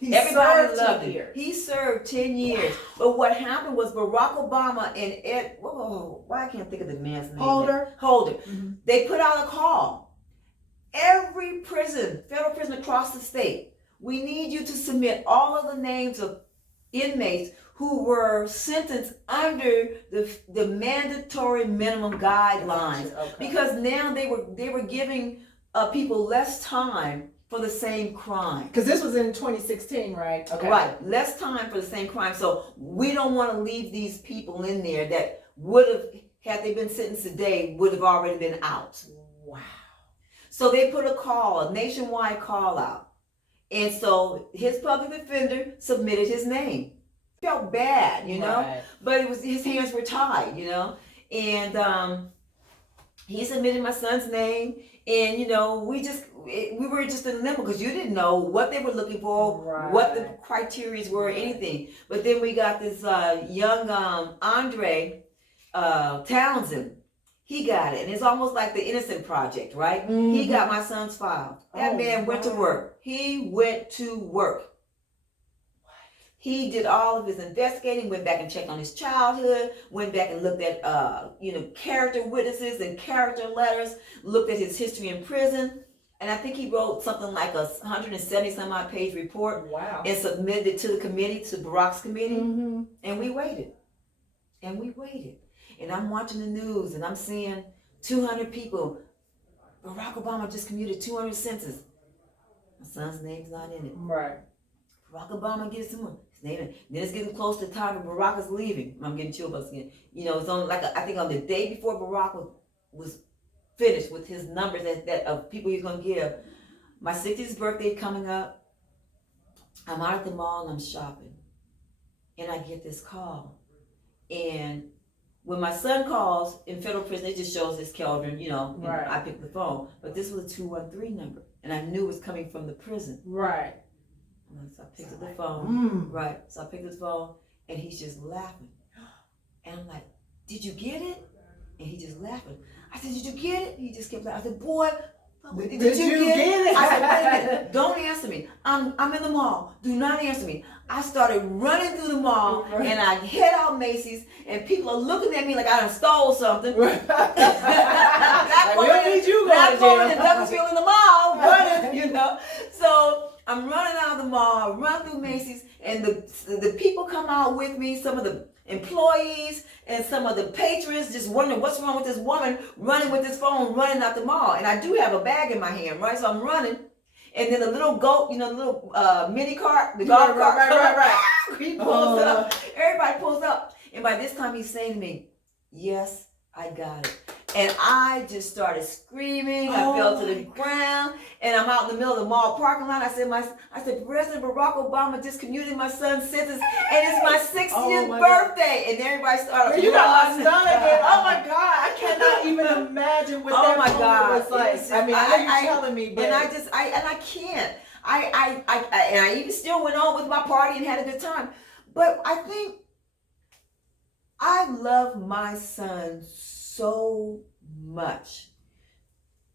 Everybody loved him. He served 10 years. Wow. But what happened was Barack Obama and why I can't think of the man's name. Holder. Mm-hmm. They put out a call. Every federal prison across the state, we need you to submit all of the names of inmates who were sentenced under the mandatory minimum guidelines. Okay. Because now they were giving people less time for the same crime. Because this was in 2016, right? Okay. Right. Less time for the same crime. So we don't want to leave these people in there that would have, had they been sentenced today, would have already been out. Wow. So they put a nationwide call out. And so his public defender submitted his name. Felt bad, you know, right. But it was, his hands were tied, you know, and he submitted my son's name, and you know, we were just in limbo because you didn't know what they were looking for, right. What the criteria were, anything. But then we got this young Andre Townsend. He got it, and it's almost like the Innocence Project, right? Mm-hmm. He got my son's file. That man went to work. He went to work. He did all of his investigating, went back and checked on his childhood, went back and looked at, character witnesses and character letters, looked at his history in prison. And I think he wrote something like a 170-some-odd page report. Wow. And submitted it to the committee, to Barack's committee. Mm-hmm. And we waited. And I'm watching the news and I'm seeing 200 people. Barack Obama just commuted 200 sentences. My son's name's not in it. Right. Barack Obama gets his name in. Then it's getting close to the time when Barack is leaving. I'm getting chill bumps again. You know, it's on I think on the day before Barack was finished with his numbers that of people he's gonna give. My 60th birthday coming up. I'm out at the mall and I'm shopping. And I get this call. And when my son calls in federal prison, it just shows his Kelvin, you know, and right. I pick the phone. But this was a 213 number. And I knew it was coming from the prison. Right. So I picked up the phone. Right. So I picked up the phone and he's just laughing. And I'm like, did you get it? And he just laughing. I said, did you get it? He just kept laughing. I said, boy, did you get it? I said, wait a minute. Don't answer me. I'm in the mall. Do not answer me. I started running through the mall and I head out Macy's and people are looking at me like I done stole something. Not going to Douglasville in the mall, running, you know. So I'm running out of the mall, I run through Macy's, and the people come out with me, some of the employees and some of the patrons just wondering what's wrong with this woman running with this phone, running out the mall. And I do have a bag in my hand, right? So I'm running. And then the little goat, you know, the little mini cart, the golf cart. Right. He pulls up. Everybody pulls up. And by this time he's saying to me, yes, I got it. And I just started screaming. I fell to the ground. And I'm out in the middle of the mall parking lot. I said, President Barack Obama just commuted my son's sentence. And it's my 60th birthday. God. And everybody started you got my son again. Oh my God. I cannot even imagine what that moment was like. I mean, I know you're telling me, but. And I can't. I even still went on with my party and had a good time. But I think I love my son so much.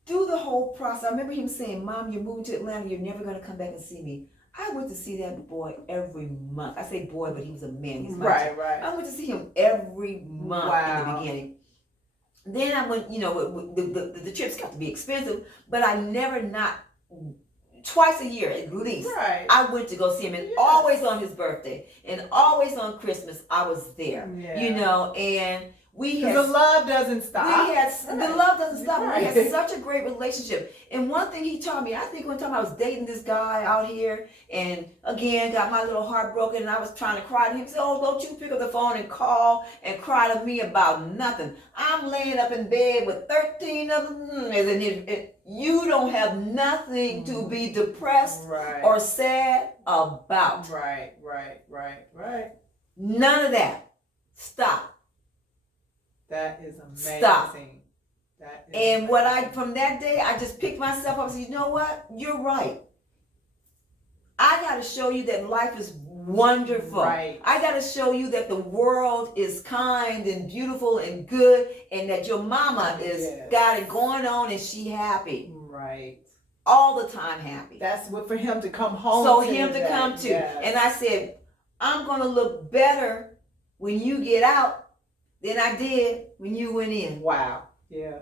Through the whole process, I remember him saying, Mom, you're moving to Atlanta, you're never going to come back and see me. I went to see that boy every month. I say boy, but he was a man. He's my child. I went to see him every month in the beginning. Then I went, the trips got to be expensive, but I never not, twice a year at least, I went to go see him, and always on his birthday, and always on Christmas, I was there, and we had, the love doesn't stop. The love doesn't stop. We had such a great relationship. And one thing he taught me, I think one time I was dating this guy out here, and again got my little heart broken, and I was trying to cry to him. He said, "Oh, don't you pick up the phone and call and cry to me about nothing. I'm laying up in bed with 13 of them, and you don't have nothing to be depressed or sad about." Right. None of that. Stop. That is amazing. Stop. That is and amazing. From that day, I just picked myself up and said, you know what? You're right. I got to show you that life is wonderful. Right. I got to show you that the world is kind and beautiful and good, and that your mama got it going on and she happy. Right. All the time happy. That's what for him to come home. So him to come to. Yes. And I said, I'm going to look better when you get out than I did when you went in. Wow. Yeah.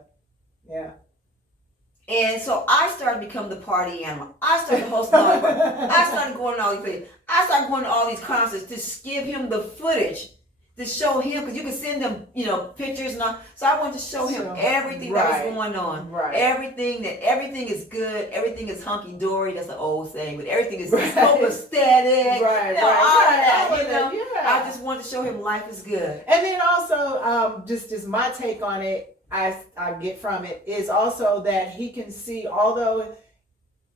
And so I started to become the party animal. I started hosting all the I started going to all these places. I started going to all these concerts to give him the footage to show him, because you can send them, pictures and all. So I wanted to show him everything that was going on. Right. Everything is good. Everything is hunky dory. That's an old saying, but everything is copacetic. Right. I just wanted to show him life is good. And then also, just my take on it, I get from it is also that he can see, although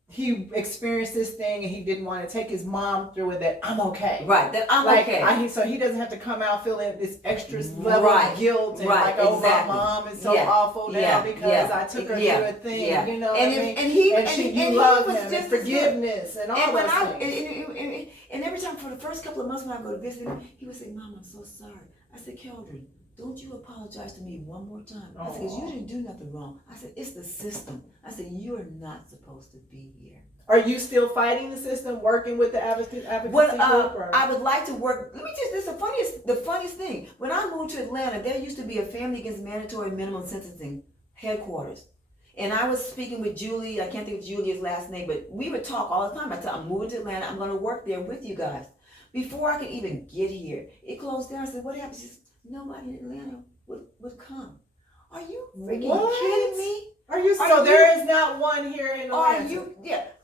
he experienced this thing and he didn't want to take his mom through it, that I'm okay. Right, that I'm okay. So he doesn't have to come out feeling this extra level of guilt and my mom is so awful now because I took her through a thing. Yeah. You know and what I mean? You love him and forgiveness and all those things. And every time for the first couple of months when I go to visit him, he would say, Mom, I'm so sorry. I said, Keldrin, don't you apologize to me one more time. I said, because you didn't do nothing wrong. I said, it's the system. I said, you're not supposed to be here. Are you still fighting the system, working with the advocacy group? I would like to work. Let me this is the funniest thing. When I moved to Atlanta, there used to be a Family Against Mandatory Minimum Sentencing headquarters. And I was speaking with Julie. I can't think of Julia's last name, but we would talk all the time. I said, I'm moving to Atlanta. I'm going to work there with you guys. Before I could even get here, it closed down. I said, what happened? She said, nobody in Atlanta would come. Are you freaking kidding me? There is not one here in Atlanta.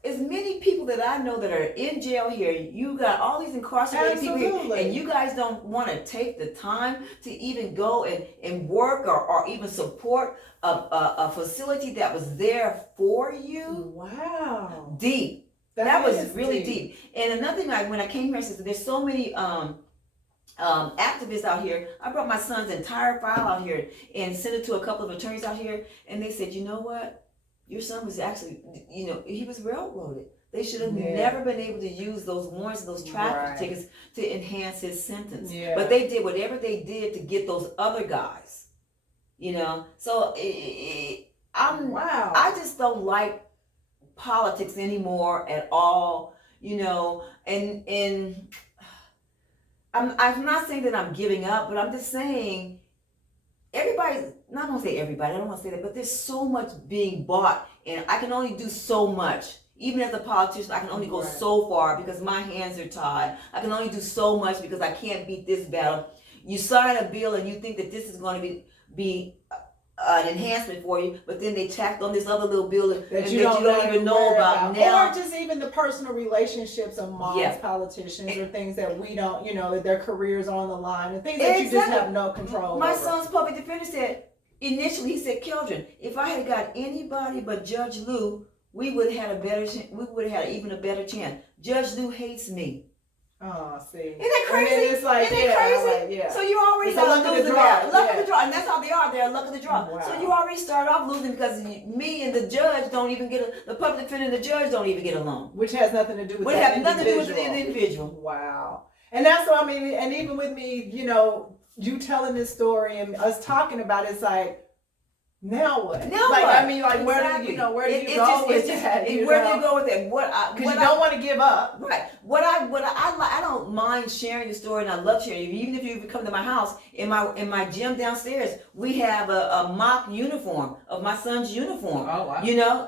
As many people that I know that are in jail here, you got all these incarcerated people here, and you guys don't want to take the time to even go and work or even support a facility that was there for you. Wow. Deep. That was really deep. And another thing, when I came here, I said, there's so many activists out here. I brought my son's entire file out here and sent it to a couple of attorneys out here, and they said, you know what? Your son was actually, he was railroaded. They should have never been able to use those warrants, those traffic tickets to enhance his sentence. Yeah. But they did whatever they did to get those other guys. So I just don't like politics anymore at all. And I'm not saying that I'm giving up, but I'm just saying everybody's, not going to say everybody, I don't want to say that, but there's so much being bought, and I can only do so much. Even as a politician, I can only go so far because my hands are tied. I can only do so much because I can't beat this battle. You sign a bill and you think that this is going to be an enhancement for you, but then they tacked on this other little bill that you don't even know about now. Or just even the personal relationships amongst politicians or things that we don't, that their careers are on the line and things that you just have no control over. My son's public defender said, initially, he said, Keldrin, if I had got anybody but Judge Lou, we would have had even a better chance. Judge Lou hates me. Oh, see. Isn't that crazy? And it's like, Isn't it crazy? yeah. So you already It's a luck of the draw. Luck of the draw. And that's how they are. They're luck of the draw. Wow. So you already start off losing because me and the judge don't even the public defender and the judge don't even get along. Which has nothing to do with Which has nothing to do with the individual. Wow. And that's what I mean. And even with me, you telling this story and us talking about it, it's like, now what? Now like, what? I mean, like, exactly. where do you go with that? Where do you go with it? Because you don't want to give up. Right. I don't mind sharing the story, and I love sharing it. Even if you come to my house, in my gym downstairs, we have a mock uniform of my son's uniform. Oh, wow.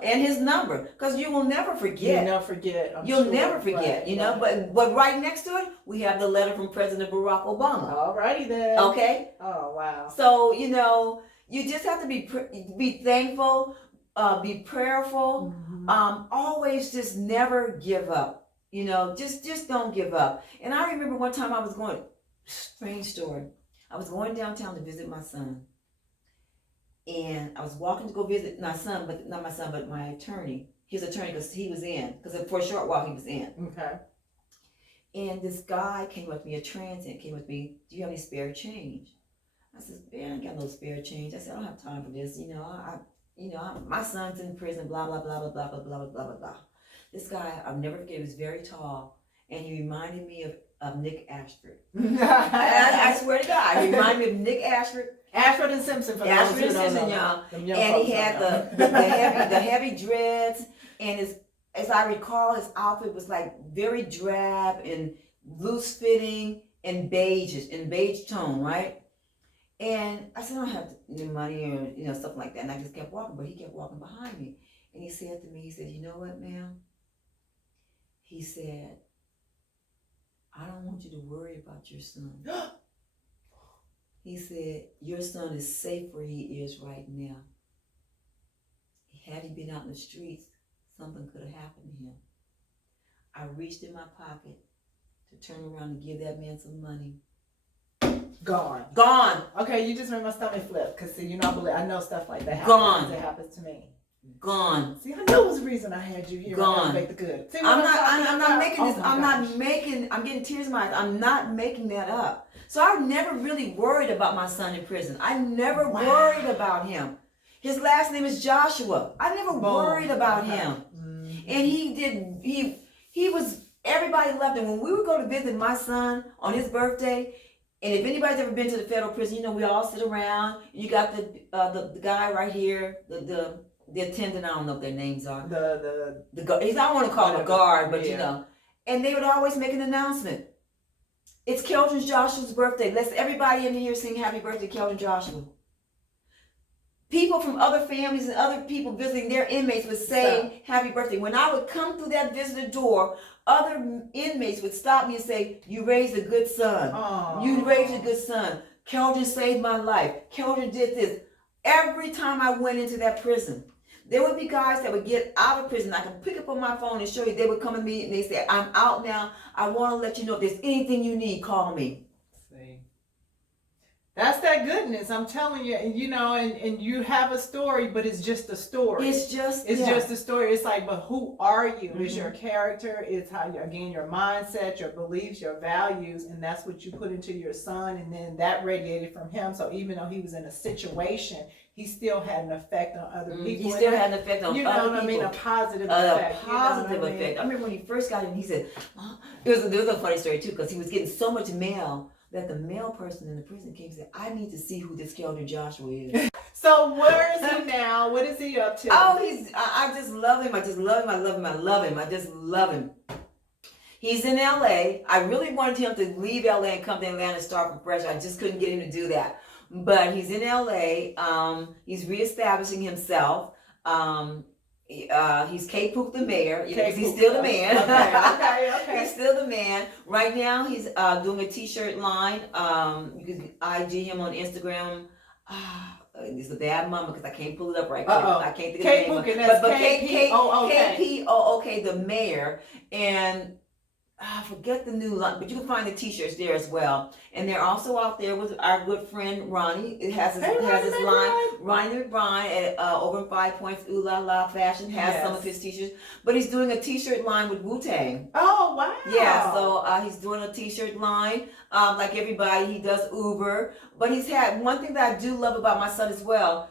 And his number, because you will never forget. You'll never forget. You'll never forget. Right. But right next to it, we have the letter from President Barack Obama. Alrighty then. Okay. Oh, wow. So you just have to be thankful, be prayerful. Mm-hmm. Always just never give up. Just don't give up. And I remember one time strange story. I was going downtown to visit my son, and I was walking to go visit my son, but not my son, but my attorney. His attorney, because for a short while he was in. Okay. And this guy came up to me, a transit came up to me. Do you have any spare change? I said, man, I ain't got no spare change. I said, I don't have time for this. My son's in prison, blah, blah, blah, blah, blah, blah, blah, blah, blah, blah. This guy, I'll never forget, he was very tall, and he reminded me of Nick Ashford. I swear to God, he reminded me of Nick Ashford. Ashford and Simpson, for Ashford and Simpson, y'all. And he had the heavy dreads, and as I recall, his outfit was like very drab and loose fitting and beige tone, right? And I said, I don't have any money or stuff like that. And I just kept walking, but he kept walking behind me. And he said to me, he said, you know what, ma'am? He said, I don't want you to worry about your son. He said, your son is safe where he is right now. Had he been out in the streets, something could have happened to him. I reached in my pocket to turn around and give that man some money. Gone. Okay, you just made my stomach flip because I know stuff like that happens. Gone. It happens to me. Gone. See, I know it was the reason I had you here. Gone. Make the good. See, I'm not making this. I'm getting tears in my eyes. I'm not making that up. So I never really worried about my son in prison. I never worried about him. His last name is Joshua. I never worried about him. And he was, everybody loved him. When we would go to visit my son on his birthday, and if anybody's ever been to the federal prison, we all sit around. You got the guy right here, the attendant. I don't know what their names are. The guard. I don't want to call him a guard, but And they would always make an announcement. It's Keldon Joshua's birthday. Let's everybody in here sing happy birthday, Keldon Joshua. People from other families and other people visiting their inmates would say happy birthday. When I would come through that visitor door, other inmates would stop me and say, you raised a good son. Aww. You raised a good son. Keldon saved my life. Keldon did this. Every time I went into that prison, there would be guys that would get out of prison. I can pick up on my phone and show you. They would come to me and they say, I'm out now. I want to let you know if there's anything you need, call me. That's that goodness, I'm telling you, and you have a story, but it's just a story. It's just a story. It's like, but who are you? It's your character. It's how your mindset, your beliefs, your values, and that's what you put into your son, and then that radiated from him. So even though he was in a situation, he still had an effect on other people. He still had an effect on other people. You know what I mean? A positive effect. A positive effect. I remember when he first got in, he said, there was a funny story too, because he was getting so much mail that the male person in the prison came and said, I need to see who this Keldon Joshua is. So where is he now? What is he up to? Oh, I just love him. I just love him. I love him. I love him. I just love him. He's in LA. I really wanted him to leave LA and come to Atlanta and start from fresh. I just couldn't get him to do that. But he's in LA. He's reestablishing himself. He's K-Poop the mayor, because he's still the man. Okay. He's still the man. Right now, he's doing a t-shirt line. You can IG him on Instagram. It's a bad mama because I can't pull it up right now. I can't think of the name. But KP, the mayor. And I forget the new line, but you can find the t-shirts there as well. And they're also out there with our good friend Ronnie. It has his line. Ronnie McBride at over in 5 Points Ooh La La Fashion has some of his t-shirts. But he's doing a t-shirt line with Wu-Tang. Oh, wow. Yeah, so he's doing a t-shirt line. Like everybody, he does Uber. But he's had one thing that I do love about my son as well.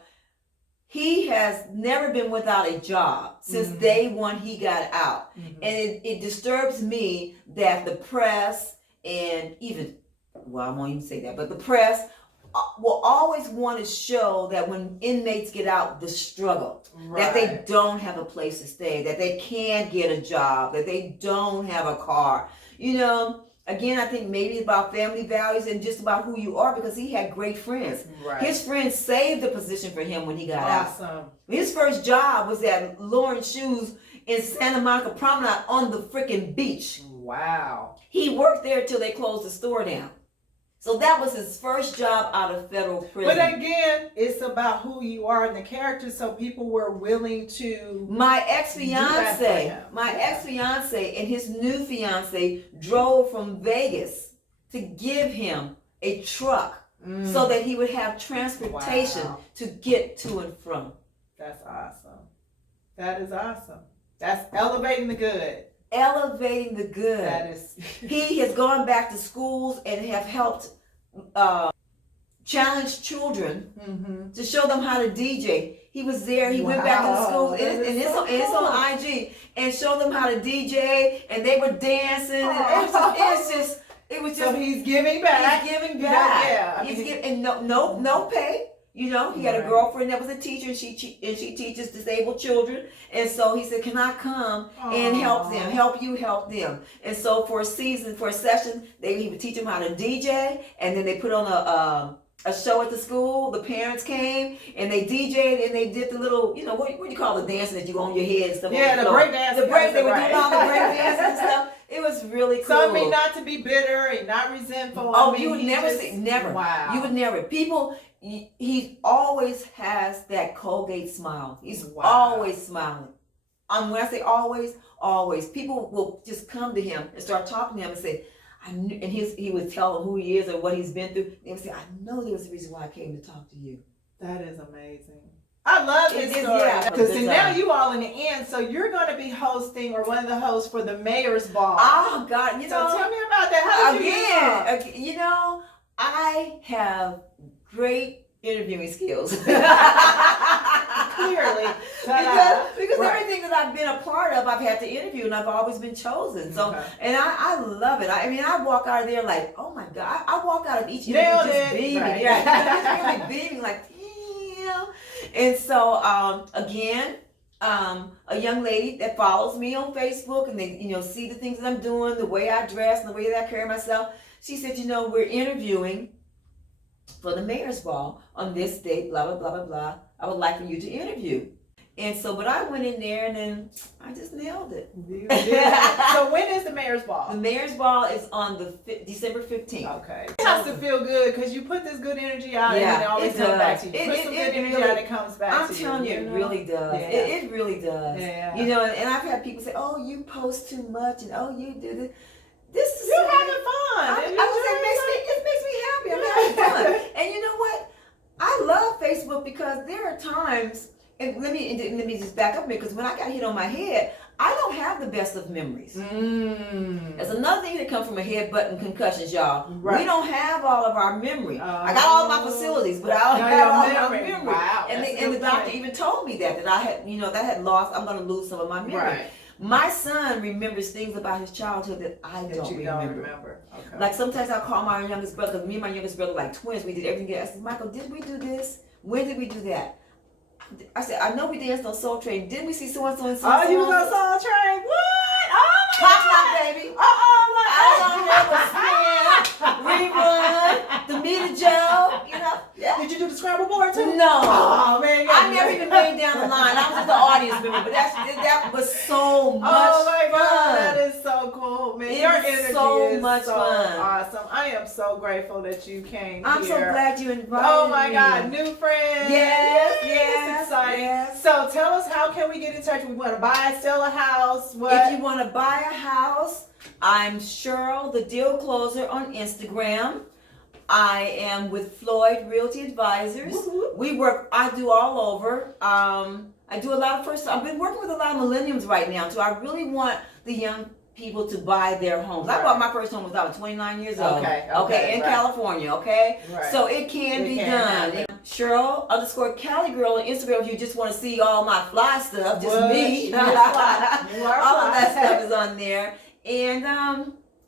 He has never been without a job since day one he got out. And it disturbs me that the press and even, well, I won't even say that, but the press will always want to show that when inmates get out, the struggle, that they don't have a place to stay, that they can't get a job, that they don't have a car. You know, again, I think maybe it's about family values and just about who you are, because he had great friends. His friends saved the position for him when he got out. His first job was at Lauren Shoes in Santa Monica Promenade on the freaking beach. Wow. He worked there till they closed the store down. So that was his first job out of federal prison. But again, it's about who you are and the character, so people were willing to. My ex-fiance and his new fiance drove from Vegas to give him a truck so that he would have transportation to get to and from. That's awesome. That is awesome. That's elevating the good. Elevating the good. That is. He has gone back to schools and have helped challenge children to show them how to DJ. He was there. He went back to the schools, and it's on IG, and showed them how to DJ, and they were dancing. And it was just. So he's giving back. He's giving back. Yeah. He's giving, and no pay. You know, he had a girlfriend that was a teacher, and she teaches disabled children. And so he said, "Can I come and help them? Help you help them?" And so for a session, he would teach them how to DJ, and then they put on a show at the school. The parents came and they DJ'd and they did the little, you know, what do you call the dancing that you go on your head and stuff? Yeah, the break dance. They were doing all the break dance and stuff. It was really cool. So I mean, not to be bitter and not resentful. Oh, you would never see, never. Wow. You would never. People. He always has that Colgate smile. He's always smiling. When I say always, people will just come to him and start talking to him and say, "I knew," and he would tell them who he is or what he's been through. They would say, "I know there was a reason why I came to talk to you." That is amazing. I love this story. Because now you all in the end, so you're going to be hosting or one of the hosts for the mayor's ball. Oh God, so tell me about that. How did you you know, I have great interviewing skills. Clearly. Because everything that I've been a part of, I've had to interview, and I've always been chosen. So, and I love it. I mean, I walk out of there like, oh my God. I walk out of each interview just beaming. Right. Yeah, just really beaming, like, damn. And so, again, a young lady that follows me on Facebook, and they, see the things that I'm doing, the way I dress, and the way that I carry myself. She said, we're interviewing for the mayor's ball on this date, blah, blah, blah, blah, blah. I would like for you to interview. And so, but I went in there and then I just nailed it. So when is the mayor's ball? The mayor's ball is on December 15th. Okay. It has to feel good because you put this good energy out and it always comes back to you. Put some good energy out and it comes back to you. I'm telling you, it really does. Yeah. It really does. Yeah. And I've had people say, oh, you post too much and oh, you do this. You're having fun. It makes me happy. I'm having fun. And you know what? I love Facebook because there are times, and let me just back up a minute, because when I got hit on my head, I don't have the best of memories. There's another thing that comes from a headbutt and concussions, y'all. Right. We don't have all of our memory. I got all of my facilities, but I don't have all of my memory. Wow, and the doctor even told me that I had, that I had lost. I'm going to lose some of my memory. Right. My son remembers things about his childhood that I don't remember. Okay. Like sometimes I call my youngest brother, because me and my youngest brother like twins. We did everything together. I said, Michael, did we do this? When did we do that? I said, I know we danced on Soul Train. Didn't we see so and so and so? Oh, you was on Soul Train? What? Oh my God. Pop baby. I don't remember. Rerun. the meter gel, you know. Yeah. Did you do the scramble board too? No. Oh man, I never even made down the line. I was just the audience member, but that was so much fun. Oh my God, that is so cool, man. Your energy so is much so fun. Awesome. I am so grateful that you came I'm here. so glad you invited me. Oh my God, new friends. Yes, It's exciting. yes. So tell us, how can we get in touch? We want to buy, sell a house. What? If you want to buy a house, I'm CHERYL, the deal closer on Instagram. I am with Floyd Realty Advisors. Woo-hoo. I do all over. I do a lot of I've been working with a lot of millennials right now, so I really want the young people to buy their homes. Right. I bought my first home when I was 29 years old. Okay, in right. California, okay? Right. So it can be done. CHERYL_Cali on Instagram if you just want to see all my fly stuff, just me. You are all of that fly. stuff is on there. And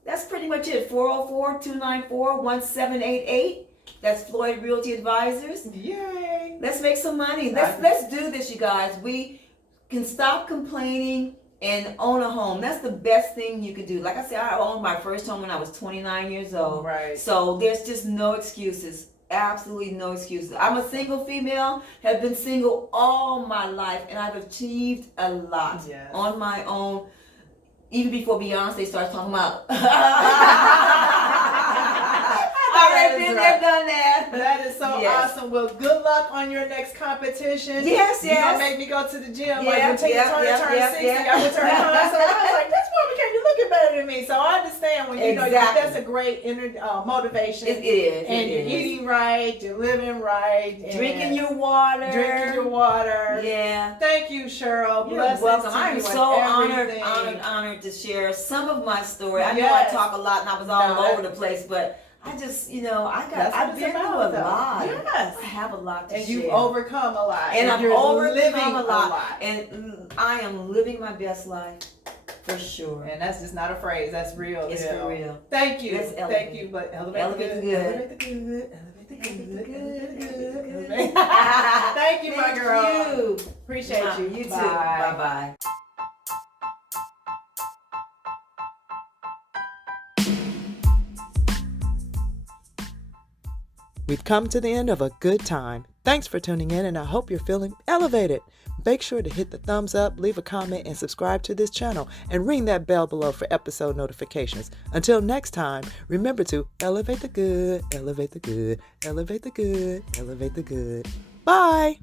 that's pretty much it. 404-294-1788. That's Floyd Realty Advisors. Yay. Let's make some money. Let's do this, you guys. We can stop complaining and own a home. That's the best thing you could do. Like I said, I owned my first home when I was 29 years old. Right. So there's just no excuses. Absolutely no excuses. I'm a single female, have been single all my life, and I've achieved a lot on my own. Even before Beyonce starts talking about already been there, done that. That is so awesome. Well, good luck on your next competition. Yes, You're gonna make me go to the gym. Like when Tina Turner turned 60, yeah. I went to her concert. I was like, this woman can't be looking better than me. So I understand when you know that's a great motivation. It is. And you're eating right, you're living right, drinking your water. Yeah. Thank you, CHERYL. You're welcome. I'm so honored to share some of my story. I know I talk a lot and I was all over the place, but I just, I've been through a lot. Yes. I have a lot to share. And you've overcome a lot. And I've overcome a lot. lot. And I am living my best life. For sure. And that's just not a phrase. That's real. It's for real. Thank you. Let's Thank you. But elevate the good. Thank you, my girl. Thank you. Appreciate you. You too. Bye-bye. We've come to the end of a good time. Thanks for tuning in, and I hope you're feeling elevated. Make sure to hit the thumbs up, leave a comment, and subscribe to this channel, and ring that bell below for episode notifications. Until next time, remember to elevate the good, elevate the good, elevate the good, elevate the good. Bye!